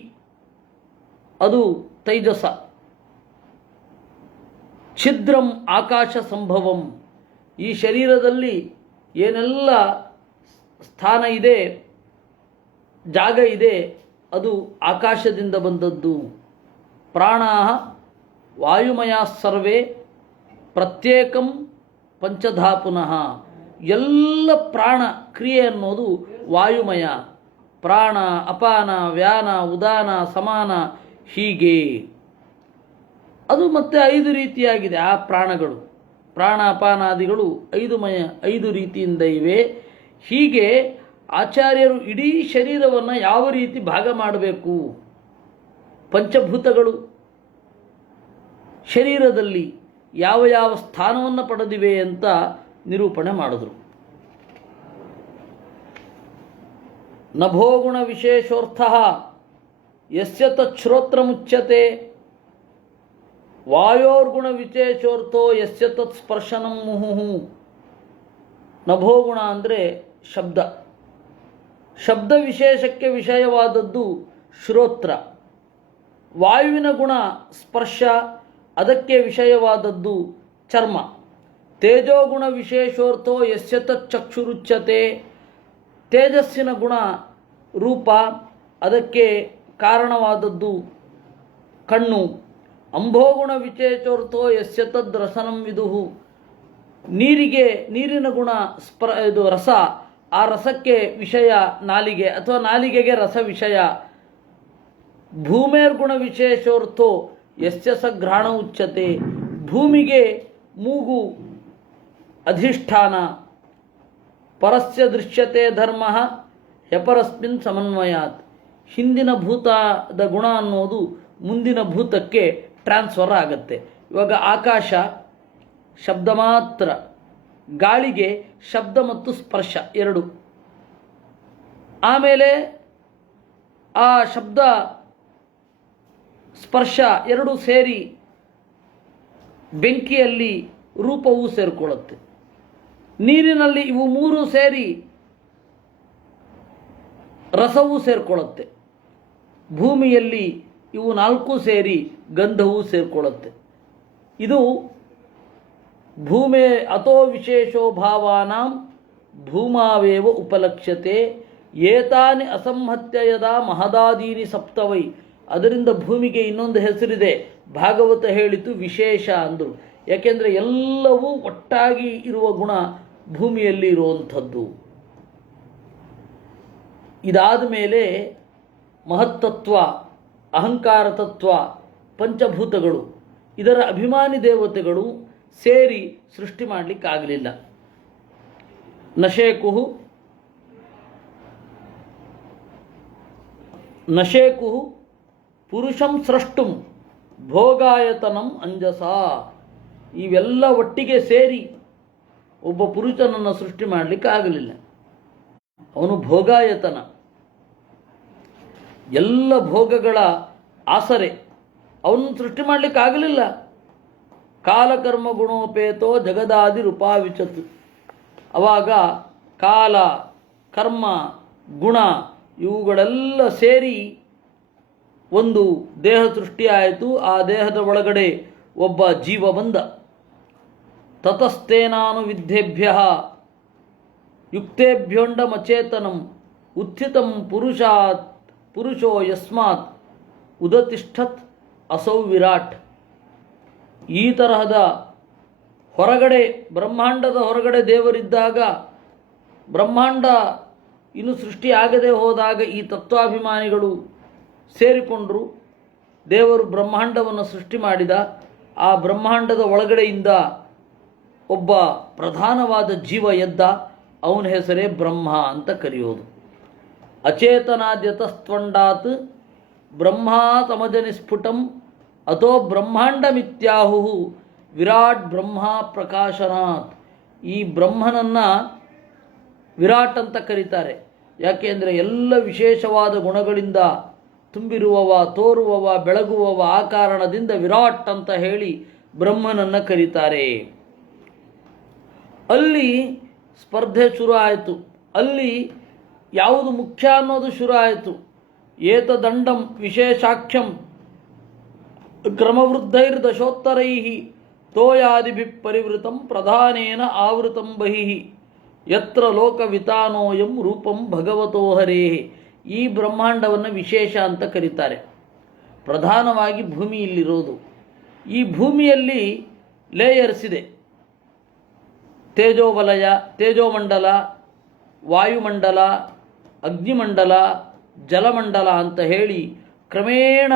ಅದು ತೈಜಸ. ಛಿದ್ರಂ ಆಕಾಶ ಸಂಭವಂ. ಈ ಶರೀರದಲ್ಲಿ ಏನೆಲ್ಲ ಸ್ಥಾನ ಇದೆ, ಜಾಗ ಇದೆ, ಅದು ಆಕಾಶದಿಂದ ಬಂದದ್ದು. ಪ್ರಾಣಾಃ ವಾಯುಮಯಾ ಸರ್ವೇ ಪ್ರತ್ಯೇಕಂ ಪಂಚಧಾ ಪುನಃ. ಎಲ್ಲ ಪ್ರಾಣ ಕ್ರಿಯೆ ಅನ್ನೋದು ವಾಯುಮಯ. ಪ್ರಾಣ, ಅಪಾನ, ವ್ಯಾನ, ಉದಾನ, ಸಮಾನ, ಹೀಗೆ ಅದು ಮತ್ತೆ 5 ರೀತಿಯಾಗಿದೆ. ಆ ಪ್ರಾಣಗಳು, ಪ್ರಾಣ ಅಪಾನಾದಿಗಳು 5 ರೀತಿಯಿಂದ ಇವೆ. ಹೀಗೆ ಆಚಾರ್ಯರು ಇಡೀ ಶರೀರವನ್ನು ಯಾವ ರೀತಿ ಭಾಗ ಮಾಡಬೇಕು, ಪಂಚಭೂತಗಳು ಶರೀರದಲ್ಲಿ ಯಾವ ಯಾವ ಸ್ಥಾನವನ್ನು ಪಡೆದಿವೆ ಅಂತ ನಿರೂಪಣೆ ಮಾಡಿದ್ರು. ನಭೋಗುಣ ವಿಶೇಷೋರ್ಥಃ ಯಸ್ಯ ತಚ್ಛ್ರೋತ್ರ ಮುಚ್ಯತೆ. ವಾಯೋರ್ಗುಣ ವಿಶೇಷೋರ್ಥೋ ಯಸ್ಯ ತತ್ ಸ್ಪರ್ಶನಂ ಮುಹುಹು. ನಭೋಗುಣ ಅಂದರೆ ಶಬ್ದ. ಶಬ್ದ ವಿಶೇಷಕ್ಕೆ ವಿಷಯವಾದದ್ದು ಶ್ರೋತ್ರ. ವಾಯುವಿನ ಗುಣ ಸ್ಪರ್ಶ, ಅದಕ್ಕೆ ವಿಷಯವಾದದ್ದು ಚರ್ಮ. ತೇಜೋಗುಣ ವಿಶೇಷೋರ್ಥೋ ಯಸ್ಯ ತತ್ ಚಕ್ಷುರುಚ್ಯತೆ. ತೇಜಸ್ಸಿನ ಗುಣ ರೂಪ, ಅದಕ್ಕೆ ಕಾರಣವಾದದ್ದು ಕಣ್ಣು. ಅಂಬೋಗುಣ ವಿಶೇಷೋರ್ಥೋ ಯಸ್ಯ ತದ್ ರಸನಂ ವಿದುಹು. ನೀರಿನ ಗುಣ ಇದು ರಸ, ಆ ರಸಕ್ಕೆ ವಿಷಯ ನಾಲಿಗೆ, ಅಥವಾ ನಾಲಿಗೆಗೆ ರಸ ವಿಷಯ. ಭೂಮೇರ್ಗುಣ ವಿಶೇಷೋರ್ಥೋ ಯಸ್ಯ ಸ ಘ್ರಾಣ ಉಚ್ಯತೆ. ಭೂಮಿಗೆ ಮೂಗು ಅಧಿಷ್ಠಾನ. ಪರಸ್ಯ ದೃಶ್ಯತೆ ಧರ್ಮ ಯಪರಸ್ಮಿನ್ ಸಮನ್ವಯಾತ್. ಹಿಂದಿನ ಭೂತದ ಗುಣ ಅನ್ನೋದು ಮುಂದಿನ ಭೂತಕ್ಕೆ ಟ್ರಾನ್ಸ್ಫರ್ ಆಗುತ್ತೆ. ಇವಾಗ ಆಕಾಶ ಶಬ್ದ ಮಾತ್ರ, ಗಾಳಿಗೆ ಶಬ್ದ ಮತ್ತು ಸ್ಪರ್ಶ 2. ಆಮೇಲೆ ಆ ಶಬ್ದ ಸ್ಪರ್ಶ 2 ಸೇರಿ ಬೆಂಕಿಯಲ್ಲಿ ರೂಪವು ಸೇರಿಕೊಳ್ಳುತ್ತೆ. ನೀರಿನಲ್ಲಿ ಇವು 3 ಸೇರಿ ರಸವೂ ಸೇರಿಕೊಳ್ಳುತ್ತೆ. ಭೂಮಿಯಲ್ಲಿ ಇವು ನಾಲ್ಕು ಸೇರಿ ಗಂಧವು ಸೇರಿಕೊಳ್ಳುತ್ತೆ. ಇದು ಭೂಮೇ ಅಥೋ ವಿಶೇಷೋ ಭಾವಾನಾಂ ಧೂಮಾವೇವ ಉಪಲಕ್ಷ್ಯತೆ ಏತಾನಿ ಅಸಂಹತ್ಯ ಯದಾ ಮಹದಾದೀನಿ ಸಪ್ತವೈ. ಅದರಿಂದ ಭೂಮಿಗೆ ಇನ್ನೊಂದು ಹೆಸರಿದೆ, ಭಾಗವತ ಹೇಳಿತು ವಿಶೇಷ ಅಂದರು. ಯಾಕೆಂದರೆ ಎಲ್ಲವೂ ಒಟ್ಟಾಗಿ ಇರುವ ಗುಣ ಭೂಮಿಯಲ್ಲಿ ಇರುವಂಥದ್ದು. ಇದಾದ ಮೇಲೆ ಮಹತ್ತತ್ವ, ಅಹಂಕಾರ ತತ್ವ, ಪಂಚಭೂತಗಳು, ಇದರ ಅಭಿಮಾನಿ ದೇವತೆಗಳು ಸೇರಿ ಸೃಷ್ಟಿ ಮಾಡಲಿಕ್ಕಾಗಲಿಲ್ಲ. ನಶೇಕು ಪುರುಷಂ ಸ್ರಷ್ಟುಂ ಭೋಗಾಯತನಂ ಅಂಜಸ. ಇವೆಲ್ಲ ಒಟ್ಟಿಗೆ ಸೇರಿ ಒಬ್ಬ ಪುರುಷನನ್ನು ಸೃಷ್ಟಿ ಮಾಡಲಿಕ್ಕಾಗಲಿಲ್ಲ. ಅವನು ಭೋಗಾಯತನ, ಎಲ್ಲ ಭೋಗಗಳ ಆಸರೆ, ಅವನು ಸೃಷ್ಟಿ ಮಾಡಲಿಕ್ಕಾಗಲಿಲ್ಲ. ಕಾಲಕರ್ಮ ಗುಣೋಪೇತೋ ಜಗದಾದಿ ರೂಪಾವಿಚತ್. ಅವಾಗ ಕಾಲ, ಕರ್ಮ, ಗುಣ ಇವುಗಳೆಲ್ಲ ಸೇರಿ ಒಂದು ದೇಹ ಸೃಷ್ಟಿಯಾಯಿತು. ಆ ದೇಹದ ಒಳಗಡೆ ಒಬ್ಬ ಜೀವ ಬಂದ. ತತಸ್ತೇನಾನು ವಿದ್ಯೇಭ್ಯ ಯುಕ್ತೇಭ್ಯೋಂಡಮಚೇತನಂ ಉತ್ಥಿತಂ ಪುರುಷೋ ಯಸ್ಮಾತ್ ಉದತಿಷ್ಠತ್ ಅಸೌ ವಿರಾಟ್. ಈ ತರಹದ ಹೊರಗಡೆ, ಬ್ರಹ್ಮಾಂಡದ ಹೊರಗಡೆ ದೇವರಿದ್ದಾಗ, ಬ್ರಹ್ಮಾಂಡ ಇನ್ನು ಸೃಷ್ಟಿಯಾಗದೆ ಹೋದಾಗ ಈ ತತ್ವಾಭಿಮಾನಿಗಳು ಸೇರಿಕೊಂಡರು. ದೇವರು ಬ್ರಹ್ಮಾಂಡವನ್ನು ಸೃಷ್ಟಿ ಮಾಡಿದ. ಆ ಬ್ರಹ್ಮಾಂಡದ ಒಳಗಡೆಯಿಂದ ಒಬ್ಬ ಪ್ರಧಾನವಾದ ಜೀವ ಎದ್ದ. ಅವನ ಹೆಸರೇ ಬ್ರಹ್ಮ ಅಂತ ಕರೆಯೋದು. ಅಚೇತನಾದ್ಯತಸ್ತ್ವಂಡಾತ್ ಬ್ರಹ್ಮಾ ಸಮಜನಿಸ್ಫುಟಂ ಅಥೋ ಬ್ರಹ್ಮಾಂಡಮಿತ್ಯಾಹು ವಿರಾಟ್ ಬ್ರಹ್ಮ ಪ್ರಕಾಶನಾತ್. ಈ ಬ್ರಹ್ಮನನ್ನು ವಿರಾಟ್ ಅಂತ ಕರೀತಾರೆ. ಯಾಕೆಂದರೆ ಎಲ್ಲ ವಿಶೇಷವಾದ ಗುಣಗಳಿಂದ ತುಂಬಿರುವವ, ತೋರುವವ, ಬೆಳಗುವವ. ಆ ಕಾರಣದಿಂದ ವಿರಾಟ್ ಅಂತ ಹೇಳಿ ಬ್ರಹ್ಮನನ್ನು ಕರೀತಾರೆ. ಅಲ್ಲಿ ಸ್ಪರ್ಧೆ ಶುರು ಆಯಿತು. ಅಲ್ಲಿ ಯಾವುದು ಮುಖ್ಯ ಅನ್ನೋದು ಶುರು ಆಯಿತು. ಏತದಂಡಂ ವಿಶೇಷಾಖ್ಯಂ ಕ್ರಮವೃದ್ಧೈರ್ದಶೋತ್ತರೈ ತೋಯಾದಿಭಿ ಪರಿವೃತಂ ಪ್ರಧಾನೇನ ಆವೃತಂ ಬಹಿಃ ಯತ್ರ ಲೋಕವಿತಾನೋಯಂ ರೂಪಂ ಭಗವತೋ ಹರೇಃ. ಈ ಬ್ರಹ್ಮಾಂಡವನ್ನು ವಿಶೇಷ ಅಂತ ಕರೀತಾರೆ. ಪ್ರಧಾನವಾಗಿ ಭೂಮಿ ಇಲ್ಲಿರೋದು. ಈ ಭೂಮಿಯಲ್ಲಿ ಲೇಯರ್ಸ್ ಇದೆ. ತೇಜೋವಲಯ, ತೇಜೋಮಂಡಲ, ವಾಯುಮಂಡಲ, ಅಗ್ನಿಮಂಡಲ, ಜಲಮಂಡಲ ಅಂತ ಹೇಳಿ ಕ್ರಮೇಣ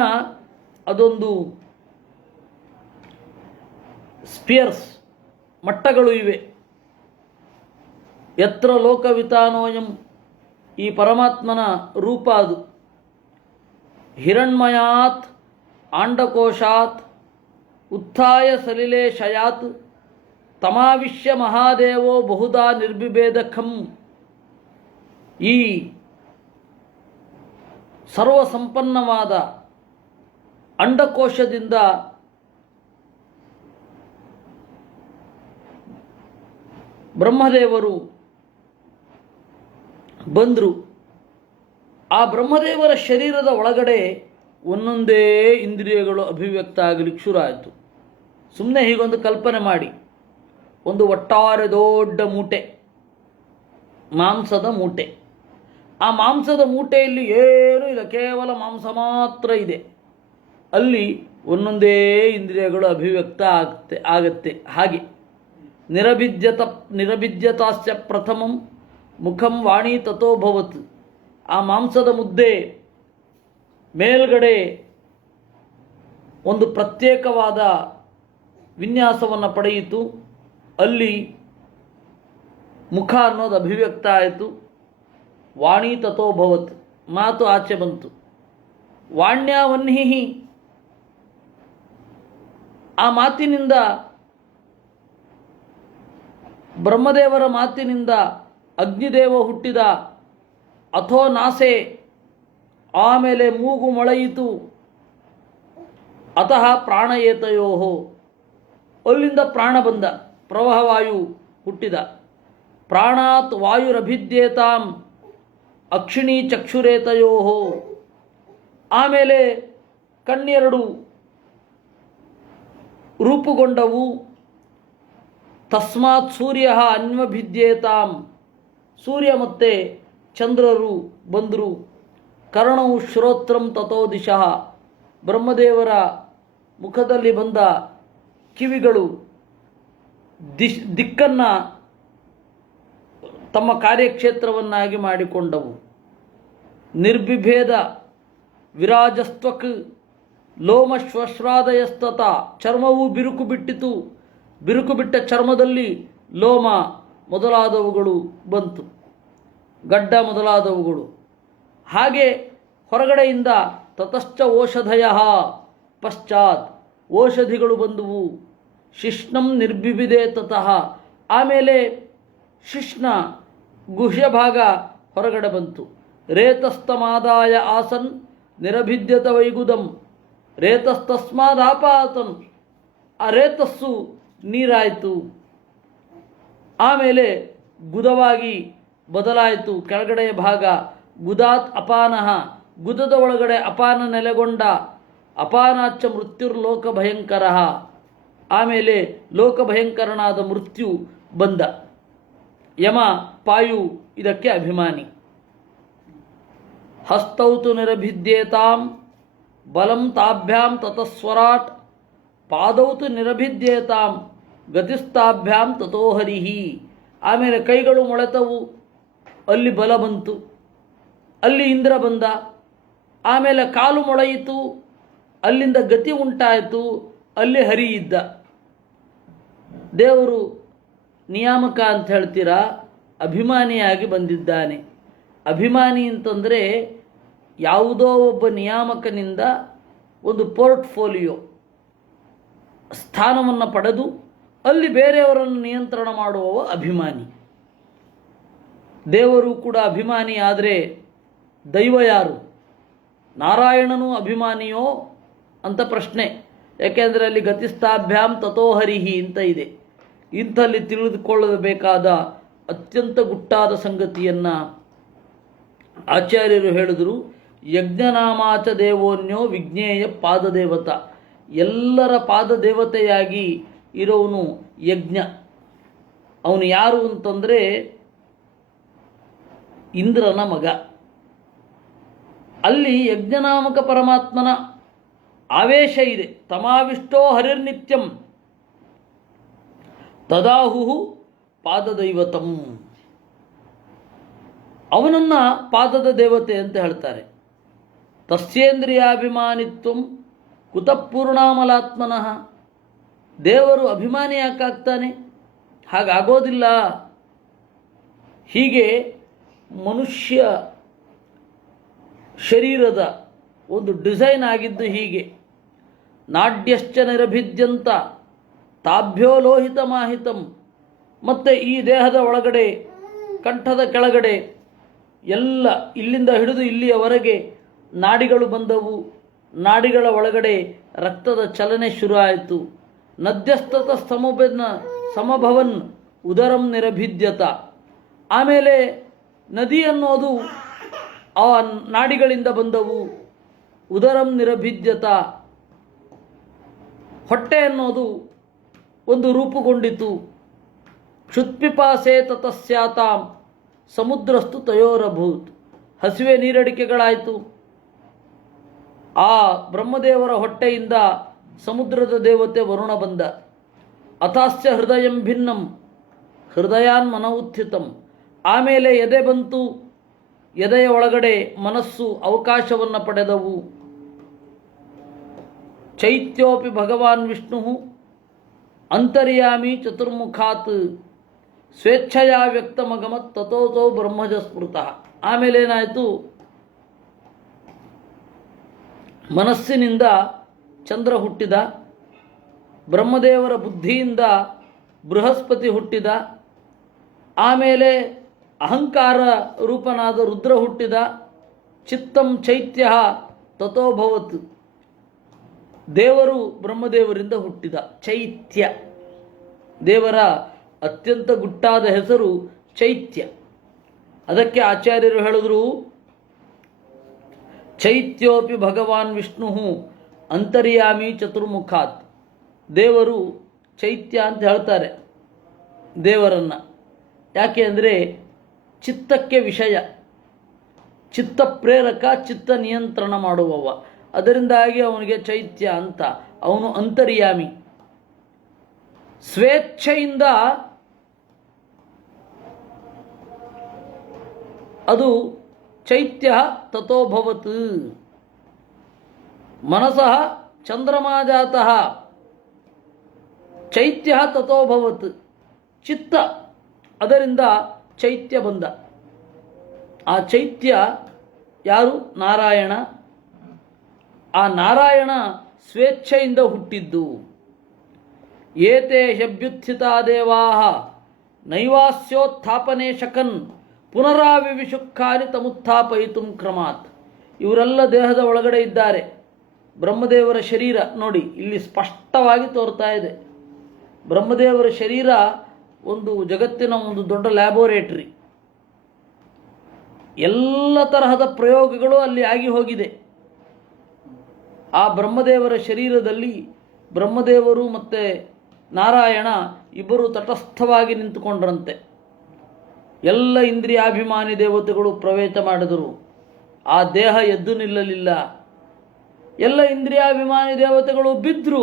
ಅದೊಂದು ಸ್ಪಿಯರ್ಸ್, ಮಟ್ಟಗಳು ಇವೆ. ಯತ್ರ ಲೋಕವಿತಾನೋಯಂ ಈ ಪರಮಾತ್ಮನ ರೂಪ ಅದು. ಹಿರಣ್ಮಯಾತ್ ಆಂಡಕೋಶಾತ್ ಉತ್ಥಾಯ ಸಲಿಲೆ ಶಯಾತ್ ತಮಾವಿಶ್ಯ ಮಹಾದೇವೋ ಬಹುಧಾ ನಿರ್ಬಿಭೇದಖಂ. ಈ ಸರ್ವಸಂಪನ್ನವಾದ ಅಂಡಕೋಶದಿಂದ ಬ್ರಹ್ಮದೇವರು ಬಂದರು. ಆ ಬ್ರಹ್ಮದೇವರ ಶರೀರದ ಒಳಗಡೆ ಒಂದೊಂದೇ ಇಂದ್ರಿಯಗಳು ಅಭಿವ್ಯಕ್ತ ಆಗಲಿಕ್ಕೆ ಶುರು ಆಯಿತು. ಸುಮ್ಮನೆ ಹೀಗೊಂದು ಕಲ್ಪನೆ ಮಾಡಿ, ಒಂದು ಒಟ್ಟಾರೆ ದೊಡ್ಡ ಮೂಟೆ, ಮಾಂಸದ ಮೂಟೆ. ಆ ಮಾಂಸದ ಮೂಟೆಯಲ್ಲಿ ಏನೂ ಇಲ್ಲ, ಕೇವಲ ಮಾಂಸ ಮಾತ್ರ ಇದೆ. ಅಲ್ಲಿ ಒಂದೊಂದೇ ಇಂದ್ರಿಯಗಳು ಅಭಿವ್ಯಕ್ತ ಆಗತ್ತೆ. ಹಾಗೆ ನಿರಭಿಜ್ಯತಾಸ್ಯ ಪ್ರಥಮಂ ಮುಖಂ ವಾಣಿ ತಥೋಭವತ್. ಆ ಮಾಂಸದ ಮುದ್ದೆ ಮೇಲ್ಗಡೆ ಒಂದು ಪ್ರತ್ಯೇಕವಾದ ವಿನ್ಯಾಸವನ್ನು ಪಡೆಯಿತು. ಅಲ್ಲಿ ಮುಖ ಅನ್ನೋದು ಅಭಿವ್ಯಕ್ತ ಆಯಿತು. ವಾಣಿ ತಥೋಭವತ್, ಮಾತು ಆಚೆ ಬಂತು. ವಾಣ್ಯಾವನ್ಹಿ, ಆ ಮಾತಿನಿಂದ, ಬ್ರಹ್ಮದೇವರ ಮಾತಿನಿಂದ ಅಗ್ನಿದೇವ ಹುಟ್ಟಿದ. ಅಥೋ ನಾಸೆ, ಆಮೇಲೆ ಮೂಗು ಮೊಳೆಯಿತು. ಅತಃ ಪ್ರಾಣಯೇತಯೋ, ಅಲ್ಲಿಂದ ಪ್ರಾಣ ಬಂದ, ಪ್ರವಾಹವಾಯು ಹುಟ್ಟಿದ. ಪ್ರಾಣಾತ್ ವಾಯುರಭಿದ್ಯೇತಾಂ ಅಕ್ಷಿಣಿ ಚಕ್ಷುರೇತಯೋ, ಆಮೇಲೆ ಕಣ್ಣೆರಡು ರೂಪುಗೊಂಡವು. ತಸ್ಮಾತ್ ಸೂರ್ಯ ಅನ್ವಭಿದ್ಯೇತಾಂ, ಸೂರ್ಯ ಮತ್ತು ಚಂದ್ರರು ಬಂದರು. ಕರ್ಣವು ಶ್ರೋತ್ರಂ ತಥೋ ದಿಶಃ, ಬ್ರಹ್ಮದೇವರ ಮುಖದಲ್ಲಿ ಬಂದ ಕಿವಿಗಳು ದಿಕ್ಕನ್ನು ತಮ್ಮ ಕಾರ್ಯಕ್ಷೇತ್ರವನ್ನಾಗಿ ಮಾಡಿಕೊಂಡವು. ನಿರ್ಬಿಭೇದ ವಿರಾಜಸ್ತ್ವಕ್ ಲೋಮಶ್ವಶ್ರಾದಯಸ್ತತ, ಚರ್ಮವು ಬಿರುಕು ಬಿಟ್ಟಿತು. ಬಿರುಕು ಬಿಟ್ಟ ಚರ್ಮದಲ್ಲಿ ಲೋಮ ಮೊದಲಾದವುಗಳು ಬಂತು, ಗಡ್ಡ ಮೊದಲಾದವುಗಳು. ಹಾಗೆ ಹೊರಗಡೆಯಿಂದ ತತಶ್ಚ ಓಷಧಯ ಪಶ್ಚಾತ್, ಓಷಧಿಗಳು ಬಂದುವು. ಶಿಷ್ಣಂ ನಿರ್ಬಿಬಿದೆ ತತಃ, ಆಮೇಲೆ ಶಿಷ್ಣ ಗುಹ್ಯ ಭಾಗ ಹೊರಗಡೆ ಬಂತು. ರೇತಸ್ತಮಾದಾಯ ಆಸನ್ ನಿರಭಿದ್ಯತ ವೈಗುದಂ, ರೇತಸ್ತಸ್ಮಾದಾಪಾತನ್, ಆ ರೇತಸ್ಸು ನೀರಾಯಿತು. ಆಮೇಲೆ ಗುದವಾಗಿ ಬದಲಾಯಿತು ಕೆಳಗಡೆಯ ಭಾಗ. ಗುದಾತ್ ಅಪಾನಃ, ಗುದದ ಒಳಗಡೆ ಅಪಾನ ನೆಲೆಗೊಂಡ. ಅಪಾನಾಚ್ಚ ಮೃತ್ಯುರ್ಲೋಕ ಭಯಂಕರ, ಆಮೇಲೆ ಲೋಕ ಭಯಂಕರನಾದ ಮೃತ್ಯು ಬಂದ. ಯಮ ಪಾಯು ಇದಕ್ಕೆ ಅಭಿಮಾನಿ. ಹಸ್ತೌತು ನಿರಭಿದ್ಯೇತಾಂ ಬಲಂ ತಾಭ್ಯಾಂ ತತಸ್ವರಾಟ್, ಪಾದೌತು ನಿರಭಿದ್ಯೇತಾಂ ಗತಿಸ್ತಾಭ್ಯಾಂ ತಥೋ ಹರಿಹಿ. ಆಮೇಲೆ ಕೈಗಳು ಮೊಳೆತವು, ಅಲ್ಲಿ ಬಲ ಬಂತು, ಅಲ್ಲಿ ಇಂದ್ರ ಬಂದ. ಆಮೇಲೆ ಕಾಲು ಮೊಳೆಯಿತು, ಅಲ್ಲಿಂದ ಗತಿ ಉಂಟಾಯಿತು, ಅಲ್ಲಿ ಹರಿ ಇದ್ದ. ದೇವರು ನಿಯಾಮಕ ಅಂತ ಹೇಳ್ತೀರಾ, ಅಭಿಮಾನಿಯಾಗಿ ಬಂದಿದ್ದಾನೆ. ಅಭಿಮಾನಿ ಅಂತಂದರೆ ಯಾವುದೋ ಒಬ್ಬ ನಿಯಾಮಕನಿಂದ ಒಂದು ಪೋರ್ಟ್ಫೋಲಿಯೋ ಸ್ಥಾನವನ್ನು ಪಡೆದು ಅಲ್ಲಿ ಬೇರೆಯವರನ್ನು ನಿಯಂತ್ರಣ ಮಾಡುವವ ಅಭಿಮಾನಿ. ದೇವರು ಕೂಡ ಅಭಿಮಾನಿ ಆದರೆ ದೈವ ಯಾರು? ನಾರಾಯಣನೂ ಅಭಿಮಾನಿಯೋ ಅಂತ ಪ್ರಶ್ನೆ. ಯಾಕೆಂದರೆ ಅಲ್ಲಿ ಗತಿಸ್ಥಾಭ್ಯಾಂ ತಥೋ ಹರಿಹಿ ಅಂತ ಇದೆ. ಇಂಥಲ್ಲಿ ತಿಳಿದುಕೊಳ್ಳಬೇಕಾದ ಅತ್ಯಂತ ಗುಟ್ಟಾದ ಸಂಗತಿಯನ್ನು ಆಚಾರ್ಯರು ಹೇಳಿದರು. ಯಜ್ಞನಾಮಾಚ ದೇವೋನ್ಯೋ ವಿಜ್ಞೇಯ ಪಾದದೇವತ, ಎಲ್ಲರ ಪಾದದೇವತೆಯಾಗಿ ಇರೋವನು ಯಜ್ಞ. ಅವನು ಯಾರು ಅಂತಂದರೆ ಇಂದ್ರನ ಮಗ. ಅಲ್ಲಿ ಯಜ್ಞನಾಮಕ ಪರಮಾತ್ಮನ ಆವೇಶ ಇದೆ. ತಮಾವಿಷ್ಟೋ ಹರಿರ್ನಿತ್ಯಂ ತದಾಹು ಪಾದದೈವತಂ, ಅವನನ್ನು ಪಾದದ ದೇವತೆ ಅಂತ ಹೇಳ್ತಾರೆ. ತಸ್ಯೇಂದ್ರಿಯಾಭಿಮಾನಿತ್ವಂ ಕುತಃಪೂರ್ಣಾಮಲಾತ್ಮನಃ, ದೇವರು ಅಭಿಮಾನಿ ಯಾಕಾಗ್ತಾನೆ? ಹಾಗಾಗೋದಿಲ್ಲ. ಹೀಗೆ ಮನುಷ್ಯ ಶರೀರದ ಒಂದು ಡಿಸೈನ್ ಆಗಿದ್ದು ಹೀಗೆ. ನಾಡ್ಯಶ್ಚ ನಿರಭಿದ್ಯಂತ ತಾಭ್ಯೋ ಲೋಹಿತ ಮಾಹಿತಂ, ಮತ್ತು ಈ ದೇಹದ ಒಳಗಡೆ ಕಂಠದ ಕೆಳಗಡೆ ಎಲ್ಲ ಇಲ್ಲಿಂದ ಹಿಡಿದು ಇಲ್ಲಿಯವರೆಗೆ ನಾಡಿಗಳು ಬಂದವು. ನಾಡಿಗಳ ಒಳಗಡೆ ರಕ್ತದ ಚಲನೆ ಶುರು ಆಯಿತು. ನದ್ಯಸ್ತತ ಸಮಭವನ್ ಉದರಂ ನಿರಭಿದ್ಯತ, ಆಮೇಲೆ ನದಿ ಅನ್ನೋದು ಆ ನಾಡಿಗಳಿಂದ ಬಂದವು. ಉದರಂ ನಿರಭಿದ್ಯತ, ಹೊಟ್ಟೆ ಅನ್ನೋದು ಒಂದು ರೂಪುಗೊಂಡಿತು. ಕ್ಷುತ್ಪಿಪಾಸೆ ತತಸ್ಯಾತಾಂ ಸಮುದ್ರಸ್ತು ತಯೋರಭೂತ್, ಹಸಿವೆ ನೀರಡಿಕೆಗಳಾಯಿತು. ಆ ಬ್ರಹ್ಮದೇವರ ಹೊಟ್ಟೆಯಿಂದ ಸಮುದ್ರದ ದೇವತೆ ವರುಣ ಬಂದ. ಅಥಾಸ್ಯ ಹೃದಯಂ ಭಿನ್ನಂ ಹೃದಯಾನ್ ಮನೌತ್ಥಿತಂ, ಆಮೇಲೆ ಎದೆ ಬಂತು. ಎದೆಯ ಒಳಗಡೆ ಮನಸ್ಸು ಅವಕಾಶವನ್ನು ಪಡೆದವು. ಚೈತ್ಯೋಪಿ ಭಗವಾನ್ ವಿಷ್ಣು ಅಂತರ್ಯಾಮಿ ಚತುರ್ಮುಖಾತ್ ಸ್ವೇಚ್ಛೆಯ ವ್ಯಕ್ತಮಗಮತ್ ತಥೋತೋ ಬ್ರಹ್ಮಜ ಸ್ಮೃತಃ. ಆಮೇಲೇನಾಯಿತು? ಮನಸ್ಸಿನಿಂದ ಚಂದ್ರ ಹುಟ್ಟಿದ, ಬ್ರಹ್ಮದೇವರ ಬುದ್ಧಿಯಿಂದ ಬೃಹಸ್ಪತಿ ಹುಟ್ಟಿದ, ಆಮೇಲೆ ಅಹಂಕಾರ ರೂಪನಾದ ರುದ್ರ ಹುಟ್ಟಿದ. ಚಿತ್ತಂ ಚೈತ್ಯ ತಥೋಭವತ್, ದೇವರು ಬ್ರಹ್ಮದೇವರಿಂದ ಹುಟ್ಟಿದ. ಚೈತ್ಯ, ದೇವರ ಅತ್ಯಂತ ಗುಟ್ಟಾದ ಹೆಸರು ಚೈತ್ಯ. ಅದಕ್ಕೆ ಆಚಾರ್ಯರು ಹೇಳಿದ್ರು, ಚೈತ್ಯೋಪಿ ಭಗವಾನ್ ವಿಷ್ಣು ಅಂತರ್ಯಾಮಿ ಚತುರ್ಮುಖಾತ್. ದೇವರು ಚೈತ್ಯ ಅಂತ ಹೇಳ್ತಾರೆ ದೇವರನ್ನು. ಯಾಕೆ ಅಂದರೆ ಚಿತ್ತಕ್ಕೆ ವಿಷಯ, ಚಿತ್ತ ಪ್ರೇರಕ, ಚಿತ್ತ ನಿಯಂತ್ರಣ ಮಾಡುವವ. ಅದರಿಂದಾಗಿ ಅವನಿಗೆ ಚೈತ್ಯ ಅಂತ. ಅವನು ಅಂತರ್ಯಾಮಿ. ಸ್ವೇಚ್ಛೆಯಿಂದ ಅದು ಚೈತ್ಯ ತಥೋಭವತ್. ಮನಸಃ ಚಂದ್ರಮಾಜಾತಃ ಚೈತ್ಯ ತಥೋಭವತ್. ಚಿತ್ತ, ಅದರಿಂದ ಚೈತ್ಯ ಬಂದ. ಆ ಚೈತ್ಯ ಯಾರು? ನಾರಾಯಣ. ಆ ನಾರಾಯಣ ಸ್ವೇಚ್ಛೆಯಿಂದ ಹುಟ್ಟಿದ್ದು. ಏತೆ ಹ್ಯಭ್ಯುತ್ಥಿತಾ ದೇವಾಃ ನೈವಾಸ್ಯೋತ್ಥಾಪನೆ ಶಕನ್ ಪುನರಾವಿವಿಶುಕ್ಕಾನಿ ತಮುತ್ಥಾಪಯಿತುಂ ಕ್ರಮಾತ್. ಇವರೆಲ್ಲ ದೇಹದ ಒಳಗಡೆ ಇದ್ದಾರೆ. ಬ್ರಹ್ಮದೇವರ ಶರೀರ ನೋಡಿ ಇಲ್ಲಿ ಸ್ಪಷ್ಟವಾಗಿ ತೋರ್ತಾ ಇದೆ. ಬ್ರಹ್ಮದೇವರ ಶರೀರ ಒಂದು ಜಗತ್ತಿನ ಒಂದು ದೊಡ್ಡ ಲ್ಯಾಬೋರೇಟರಿ. ಎಲ್ಲ ತರಹದ ಪ್ರಯೋಗಗಳು ಅಲ್ಲಿ ಆಗಿ ಹೋಗಿದೆ. ಆ ಬ್ರಹ್ಮದೇವರ ಶರೀರದಲ್ಲಿ ಬ್ರಹ್ಮದೇವರು ಮತ್ತು ನಾರಾಯಣ ಇಬ್ಬರು ತಟಸ್ಥವಾಗಿ ನಿಂತುಕೊಂಡ್ರಂತೆ. ಎಲ್ಲ ಇಂದ್ರಿಯಾಭಿಮಾನಿ ದೇವತೆಗಳು ಪ್ರವೇಶ ಮಾಡಿದರು. ಆ ದೇಹ ಎದ್ದು ನಿಲ್ಲಲಿಲ್ಲ. ಎಲ್ಲ ಇಂದ್ರಿಯಾಭಿಮಾನಿ ದೇವತೆಗಳು ಬಿದ್ದರು,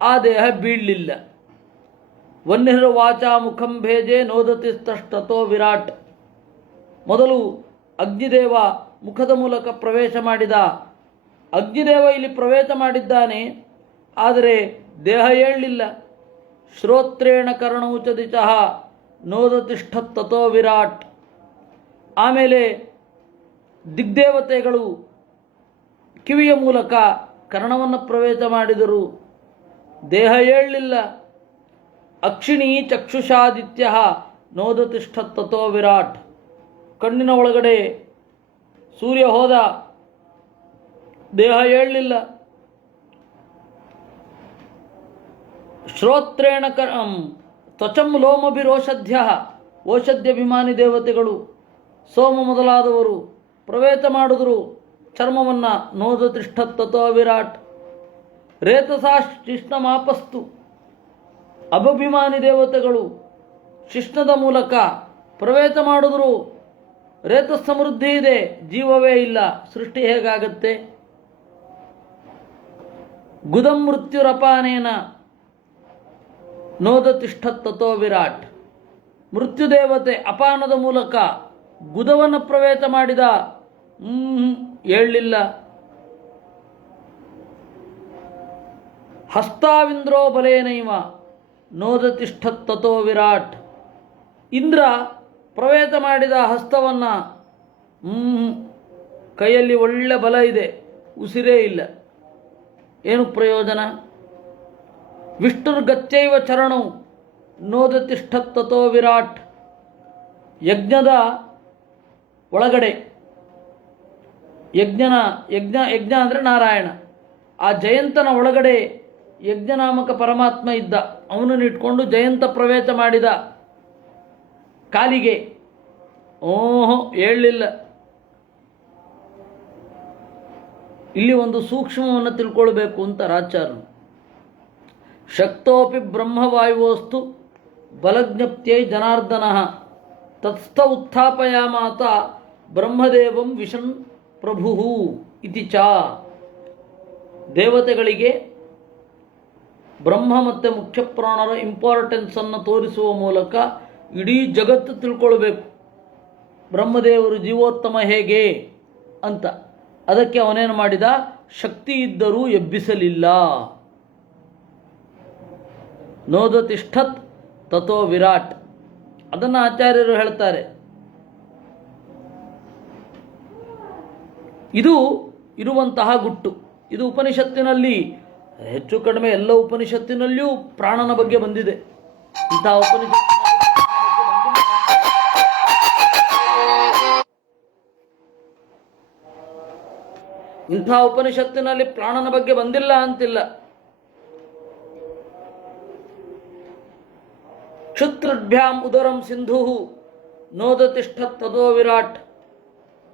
ಆ ದೇಹ ಬೀಳಲಿಲ್ಲ. ವನ್ನಿರ್ವಾಚ ಮುಖಂ ಭೇಜೆ ನೋದತಿ ತಷ್ಟತೋ ವಿರಾಟ್. ಮೊದಲು ಅಗ್ನಿದೇವ ಮುಖದ ಮೂಲಕ ಪ್ರವೇಶ ಮಾಡಿದ. ಅಗ್ನಿದೇವ ಇಲ್ಲಿ ಪ್ರವೇಶ ಮಾಡಿದ್ದಾನೆ, ಆದರೆ ದೇಹ ಏಳಲಿಲ್ಲ. ಶ್ರೋತ್ರೇಣ ಕರ್ಣೌಚ ದಿಶಃ ನೋದತಿಷ್ಠತ್ತೋ ವಿರಾಟ್. ಆಮೇಲೆ ದಿಗ್ದೇವತೆಗಳು ಕಿವಿಯ ಮೂಲಕ ಕರ್ಣವನ್ನು ಪ್ರವೇಶ ಮಾಡಿದರು, ದೇಹ ಏಳಲಿಲ್ಲ. ಅಕ್ಷಿಣಿ ಚಕ್ಷುಷಾದಿತ್ಯ ನೋದತಿಷ್ಠತ್ತೋ ವಿರಾಟ್. ಕಣ್ಣಿನ ಒಳಗಡೆ ಸೂರ್ಯ ಹೋದ, ದೇಹ ಏಳಲಿಲ್ಲ. ಶ್ರೋತ್ರೇಣ ತ್ವಚಂ ಲೋಮಭಿರೋಷಧ್ಯ, ಓಷಧ್ಯಾಭಿಮಾನಿ ದೇವತೆಗಳು ಸೋಮ ಮೊದಲಾದವರು ಪ್ರವೇಶ ಮಾಡಿದ್ರು ಚರ್ಮವನ್ನು. ನೋದತಿಷ್ಠತ್ತೋ ವಿರಾಟ್. ರೇತಸಾ ಶಿಷ್ಣಮಾಪಸ್ತು, ಅಭಭಿಮಾನಿ ದೇವತೆಗಳು ಶಿಷ್ಣದ ಮೂಲಕ ಪ್ರವೇಶ ಮಾಡಿದ್ರು. ರೇತ ಸಮೃದ್ಧಿ ಇದೆ, ಜೀವವೇ ಇಲ್ಲ, ಸೃಷ್ಟಿ ಹೇಗಾಗತ್ತೆ? ಗುದಂ ಮೃತ್ಯುರಪಾನೇನ ನೋದತಿಷ್ಠತ್ತೋ ವಿರಾಟ್. ಮೃತ್ಯುದೇವತೆ ಅಪಾನದ ಮೂಲಕ ಗುದವನ್ನು ಪ್ರವೇಶ ಮಾಡಿದ, ಏಳಲಿಲ್ಲ. ಹಸ್ತಾವಿಂದ್ರೋ ಬಲೇನೈವ ನೋದತಿಷ್ಠತ್ತೋ ವಿರಾಟ್. ಇಂದ್ರ ಪ್ರವೇಶ ಮಾಡಿದ ಹಸ್ತವನ್ನು, ಕೈಯಲ್ಲಿ ಒಳ್ಳೆ ಬಲ ಇದೆ, ಉಸಿರೇ ಇಲ್ಲ, ಏನು ಪ್ರಯೋಜನ? ವಿಷ್ಣುರ್ಗಚ್ಚೈವ ಚರಣೌ ನೋದತಿಷ್ಠತ್ತೋ ವಿರಾಟ್. ಯಜ್ಞದ ಒಳಗಡೆ ಯಜ್ಞ ಅಂದರೆ ನಾರಾಯಣ. ಆ ಜಯಂತನ ಒಳಗಡೆ ಯಜ್ಞನಾಮಕ ಪರಮಾತ್ಮ ಇದ್ದ. ಅವನನ್ನು ಇಟ್ಕೊಂಡು ಜಯಂತ ಪ್ರವೇಶ ಮಾಡಿದ. ಕಾಲಿಗೆ ಏಳಲಿಲ್ಲ. ಇಲ್ಲಿ ಒಂದು ಸೂಕ್ಷ್ಮವನ್ನು ತಿಳ್ಕೊಳ್ಬೇಕು ಅಂತ ರಾಚಾರ್ಯರು. ಶಕ್ತೋಪಿ ಬ್ರಹ್ಮವಾಯುವಸ್ತು ಬಲಜ್ಞಪ್ತ್ಯೈ ಜನಾರ್ದನ ತತ್ಸ್ಥ ಉತ್ಥಾಪಯಾಮಾತ ಬ್ರಹ್ಮದೇವಂ ವಿಶನ್ ಪ್ರಭು ಇತಿ ಚ. ದೇವತೆಗಳಿಗೆ ಬ್ರಹ್ಮ ಮತ್ತು ಮುಖ್ಯಪ್ರಾಣರ ಇಂಪಾರ್ಟೆನ್ಸನ್ನು ತೋರಿಸುವ ಮೂಲಕ ಇಡೀ ಜಗತ್ತು ತಿಳ್ಕೊಳ್ಬೇಕು ಬ್ರಹ್ಮದೇವರು ಜೀವೋತ್ತಮ ಹೇಗೆ ಅಂತ. ಅದಕ್ಕೆ ಅವನೇನು ಮಾಡಿದ? ಶಕ್ತಿ ಇದ್ದರೂ ಎಬ್ಬಿಸಲಿಲ್ಲ. ನೋದತಿಷ್ಠತ್ ತಥೋ ವಿರಾಟ್. ಅದನ್ನು ಆಚಾರ್ಯರು ಹೇಳ್ತಾರೆ. ಇದು ಇರುವಂತಹ ಗುಟ್ಟು. ಇದು ಉಪನಿಷತ್ತಿನಲ್ಲಿ ಹೆಚ್ಚು ಕಡಿಮೆ ಎಲ್ಲ ಉಪನಿಷತ್ತಿನಲ್ಲಿಯೂ ಪ್ರಾಣನ ಬಗ್ಗೆ ಬಂದಿದೆ. ಇಂಥ ಉಪನಿಷತ್ತಿನಲ್ಲಿ ಪ್ರಾಣನ ಬಗ್ಗೆ ಬಂದಿಲ್ಲ ಅಂತಿಲ್ಲ. ಕ್ಷುತ್ರಭ್ಯಾಂ ಉದರಂ ಸಿಂಧು ನೋದತಿಷ್ಠತ್ ತಥೋ ವಿರಾಟ್.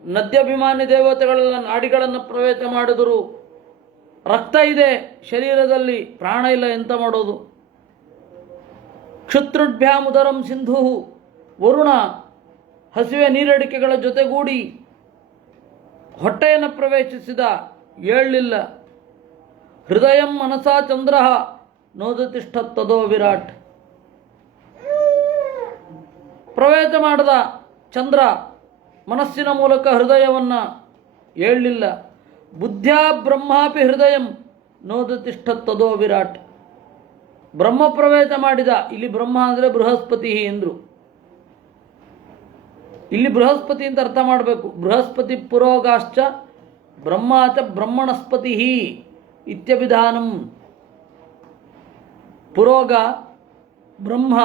ನದ್ಯಾಭಿಮಾನಿ ದೇವತೆಗಳೆಲ್ಲ ನಾಡಿಗಳನ್ನು ಪ್ರವೇಶ ಮಾಡಿದರು. ರಕ್ತ ಇದೆ ಶರೀರದಲ್ಲಿ, ಪ್ರಾಣ ಇಲ್ಲ, ಎಂತ ಮಾಡೋದು? ಕ್ಷುತ್ರುಭ್ಯಾಮುದರಂ ಸಿಂಧು, ವರುಣ ಹಸಿವೆ ನೀರಡಿಕೆಗಳ ಜೊತೆಗೂಡಿ ಹೊಟ್ಟೆಯನ್ನು ಪ್ರವೇಶಿಸಿದ, ಏಳಲಿಲ್ಲ. ಹೃದಯಂ ಮನಸಾ ಚಂದ್ರ ನೋದತಿಷ್ಠತ್ತದೋ ವಿರಾಟ್, ಪ್ರವೇಶ ಮಾಡಿದ ಚಂದ್ರ ಮನಸ್ಸಿನ ಮೂಲಕ ಹೃದಯವನ್ನು, ಏಳಲಿಲ್ಲ. ಬುದ್ಧ್ಯಾ ಬ್ರಹ್ಮಾಪಿ ಹೃದಯಂ ನೋದತಿಷ್ಠತ್ತದೋ ವಿರಾಟ್, ಬ್ರಹ್ಮ ಪ್ರವೇಶ ಮಾಡಿದ. ಇಲ್ಲಿ ಬ್ರಹ್ಮ ಅಂದರೆ ಬೃಹಸ್ಪತಿ ಎಂದರು. ಇಲ್ಲಿ ಬೃಹಸ್ಪತಿ ಅಂತ ಅರ್ಥ ಮಾಡಬೇಕು. ಬೃಹಸ್ಪತಿ ಪುರೋಗಾಶ್ಚ ಬ್ರಹ್ಮಾಚ ಬ್ರಹ್ಮಣಸ್ಪತಿ ಇತ್ಯಭಿಧಾನಂ. ಪುರೋಗ ಬ್ರಹ್ಮ,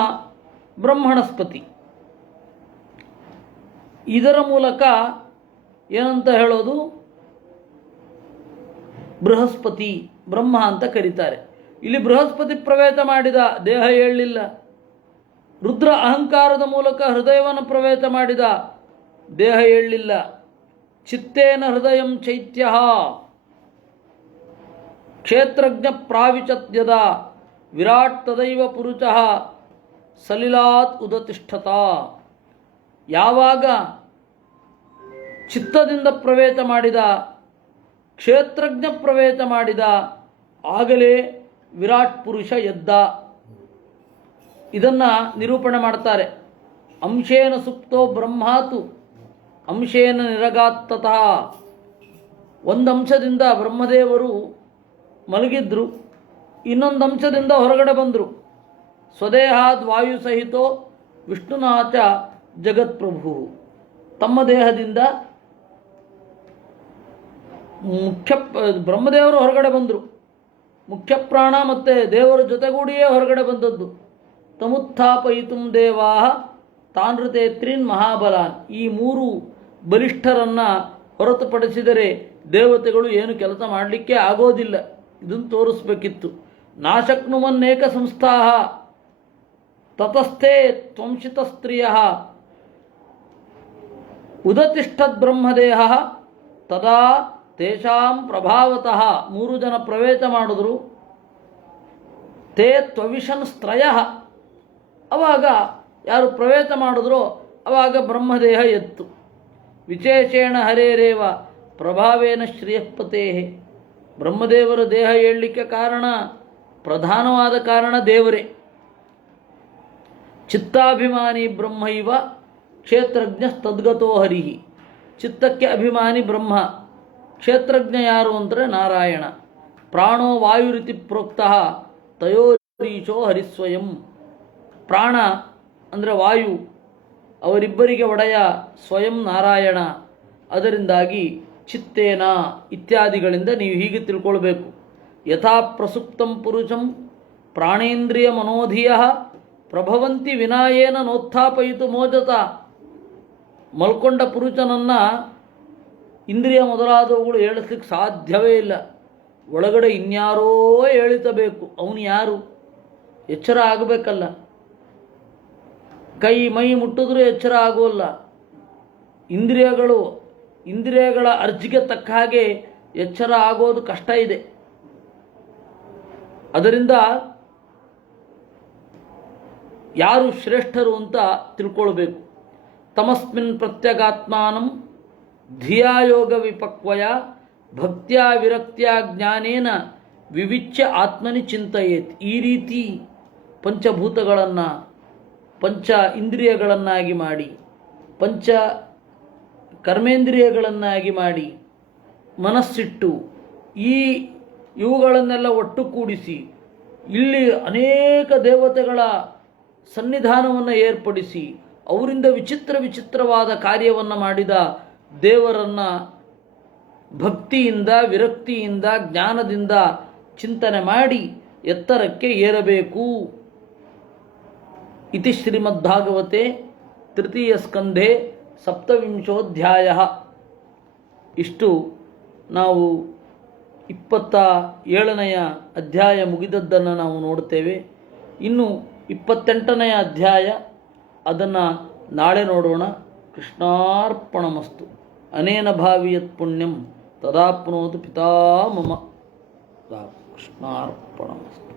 ಬ್ರಹ್ಮಣಸ್ಪತಿ. ಇದರ ಮೂಲಕ ಏನಂತ ಹೇಳೋದು? ಬೃಹಸ್ಪತಿ ಬ್ರಹ್ಮ ಅಂತ ಕರೀತಾರೆ. ಇಲ್ಲಿ ಬೃಹಸ್ಪತಿ ಪ್ರವೇಶ ಮಾಡಿದ, ದೇಹ ಏಳಲಿಲ್ಲ. ರುದ್ರ ಅಹಂಕಾರದ ಮೂಲಕ ಹೃದಯವನ್ನು ಪ್ರವೇಶ ಮಾಡಿದ, ದೇಹ ಏಳಲಿಲ್ಲ. ಚಿತ್ತೇನ ಹೃದಯಂ ಚೈತ್ಯ ಕ್ಷೇತ್ರಜ್ಞ ಪ್ರಾವಿಚತ್ಯದ ವಿರಾಟ್ ತದೈವ ಪುರುಷಃ ಸಲಿಲಾತ್ ಉದತಿಷ್ಠತ. ಯಾವಾಗ ಚಿತ್ತದಿಂದ ಪ್ರವೇಶ ಮಾಡಿದ, ಕ್ಷೇತ್ರಜ್ಞ ಪ್ರವೇಶ ಮಾಡಿದ, ಆಗಲೇ ವಿರಾಟ್ ಪುರುಷ ಎದ್ದ. ಇದನ್ನು ನಿರೂಪಣೆ ಮಾಡ್ತಾರೆ. ಅಂಶೇನ ಸುಪ್ತೋ ಬ್ರಹ್ಮಾತು ಅಂಶೇನ ನಿರಗಾತ್ತತಃ. ಒಂದು ಅಂಶದಿಂದ ಬ್ರಹ್ಮದೇವರು ಮಲಗಿದ್ರು, ಇನ್ನೊಂದು ಅಂಶದಿಂದ ಹೊರಗಡೆ ಬಂದರು. ಸ್ವದೇಹಾದ್ ವಾಯು ಸಹಿತೋ ವಿಷ್ಣುನಾಥ ಜಗತ್ಪ್ರಭು. ತಮ್ಮ ದೇಹದಿಂದ ಬ್ರಹ್ಮದೇವರು ಹೊರಗಡೆ ಬಂದರು. ಮುಖ್ಯ ಪ್ರಾಣ ಮತ್ತು ದೇವರ ಜೊತೆಗೂಡಿಯೇ ಹೊರಗಡೆ ಬಂದದ್ದು. ತಮುತ್ಥಾಪಯಿತು ದೇವಾ ತಾನೃತೇತ್ರೀನ್ ಮಹಾಬಲಾನ್. ಈ ಮೂರು ಬಲಿಷ್ಠರನ್ನು ಹೊರತುಪಡಿಸಿದರೆ ದೇವತೆಗಳು ಏನು ಕೆಲಸ ಮಾಡಲಿಕ್ಕೆ ಆಗೋದಿಲ್ಲ. ಇದನ್ನು ತೋರಿಸ್ಬೇಕಿತ್ತು. ನಾಶಕ್ನುವನ್ನೇಕ ಸಂಸ್ಥಾ ತತಸ್ಥೆ ತ್ವಂಶಿತ ಸ್ತ್ರೀಯ ಉದತಿಷ್ಠದ್ ಬ್ರಹ್ಮದೇಹ ತದಾ ತೇಷಾಂ ಪ್ರಭಾವತಃ. ಮೂರು ಜನ ಪ್ರವೇಶ ಮಾಡಿದ್ರು. ತೇ ತ್ವವಿಷನ್ ಸ್ತ್ರಯ. ಅವಾಗ ಯಾರು ಪ್ರವೇಶ ಮಾಡಿದ್ರೋ ಅವಾಗ ಬ್ರಹ್ಮದೇಹ ಎತ್ತು. ವಿಶೇಷೇಣ ಹರೇರೇವ ಪ್ರಭಾವೇನ ಶ್ರೇಯಃಪತೇ. ಬ್ರಹ್ಮದೇವರ ದೇಹ ಏಳಲಿಕ್ಕೆ ಕಾರಣ, ಪ್ರಧಾನವಾದ ಕಾರಣ ದೇವರೇ. ಚಿತ್ತಾಭಿಮಾನಿ ಬ್ರಹ್ಮೈವ ಕ್ಷೇತ್ರಜ್ಞ ತದ್ಗತೋ ಹರಿ. ಚಿತ್ತಕ್ಕೆ ಅಭಿಮಾನಿ ಬ್ರಹ್ಮ, ಕ್ಷೇತ್ರಜ್ಞ ಯಾರು ಅಂದರೆ ನಾರಾಯಣ. ಪ್ರಾಣೋ ವಾಯುರಿತಿ ಪ್ರೋಕ್ತಃ ತಯೋರೀಶೋ ಹರಿಸ್ವಯಂ. ಪ್ರಾಣ ಅಂದರೆ ವಾಯು, ಅವರಿಬ್ಬರಿಗೆ ಒಡೆಯ ಸ್ವಯಂ ನಾರಾಯಣ. ಅದರಿಂದಾಗಿ ಚಿತ್ತೇನ ಇತ್ಯಾದಿಗಳಿಂದ ನೀವು ಹೀಗೆ ತಿಳ್ಕೊಳ್ಬೇಕು. ಯಥಾ ಪ್ರಸುಪ್ತಂ ಪುರುಷಂ ಪ್ರಾಣೇಂದ್ರಿಯ ಮನೋಧಿಯ ಪ್ರಭವಂತಿ ವಿನಾಯೇನ ನೋತ್ಥಾಪಯಿತು ಮೋಜತ. ಮಲ್ಕೊಂಡ ಪುರುಷನನ್ನು ಇಂದ್ರಿಯ ಮೊದಲಾದವುಗಳು ಏಳಿಸ್ಲಿಕ್ಕೆ ಸಾಧ್ಯವೇ ಇಲ್ಲ. ಒಳಗಡೆ ಇನ್ಯಾರೋ ಏಳಿಸಬೇಕು. ಅವನು ಯಾರು? ಎಚ್ಚರ ಆಗಬೇಕಲ್ಲ. ಕೈ ಮೈ ಮುಟ್ಟಿದ್ರೂ ಎಚ್ಚರ ಆಗೋಲ್ಲ. ಇಂದ್ರಿಯಗಳ ಅರ್ಜಿಗೆ ತಕ್ಕ ಹಾಗೆ ಎಚ್ಚರ ಆಗೋದು ಕಷ್ಟ ಇದೆ. ಅದರಿಂದ ಯಾರು ಶ್ರೇಷ್ಠರು ಅಂತ ತಿಳ್ಕೊಳ್ಬೇಕು. ತಮಸ್ಮಿನ್ ಪ್ರತ್ಯಗಾತ್ಮಾನಂ ಧಿಯಾಯೋಗ ವಿಪಕ್ವಯ ಭಕ್ತ್ಯಾ ವಿರಕ್ತ್ಯಾ ಜ್ಞಾನೇನ ವಿವಿಚ್ಯ ಆತ್ಮನಿ ಚಿಂತಯೇತ್. ಈ ರೀತಿ ಪಂಚಭೂತಗಳನ್ನು ಪಂಚ ಇಂದ್ರಿಯಗಳನ್ನಾಗಿ ಮಾಡಿ, ಪಂಚ ಕರ್ಮೇಂದ್ರಿಯಗಳನ್ನಾಗಿ ಮಾಡಿ, ಮನಸ್ಸಿಟ್ಟು ಇವುಗಳನ್ನೆಲ್ಲ ಒಟ್ಟು ಕೂಡಿಸಿ ಇಲ್ಲಿ ಅನೇಕ ದೇವತೆಗಳ ಸನ್ನಿಧಾನವನ್ನು ಏರ್ಪಡಿಸಿ ಅವರಿಂದ ವಿಚಿತ್ರವಾದ ಕಾರ್ಯವನ್ನು ಮಾಡಿದ ದೇವರನ್ನು ಭಕ್ತಿಯಿಂದ, ವಿರಕ್ತಿಯಿಂದ, ಜ್ಞಾನದಿಂದ ಚಿಂತನೆ ಮಾಡಿ ಎತ್ತರಕ್ಕೆ ಏರಬೇಕು. ಇತಿ ಶ್ರೀಮದ್ಭಾಗವತೆ ತೃತೀಯ ಸ್ಕಂಧೆ ಸಪ್ತವಿಂಶೋಧ್ಯಾಯ. ಇಷ್ಟು ನಾವು 27ನೆಯ ಅಧ್ಯಾಯ ಮುಗಿದದ್ದನ್ನು ನಾವು ನೋಡ್ತೇವೆ. ಇನ್ನು 28ನೆಯ ಅಧ್ಯಾಯ, ಅದನ್ನು ನಾಳೆ ನೋಡೋಣ. ಕೃಷ್ಣಾರ್ಪಣಮಸ್ತು. ಅನೇನ ಭಾವಿಯತ್ ಪುಣ್ಯಂ ತದಾಪ್ನೋತು ಪಿತಾ ಮಮ. ಸಾಕು. ಕೃಷ್ಣಾರ್ಪಣಮಸ್ತು.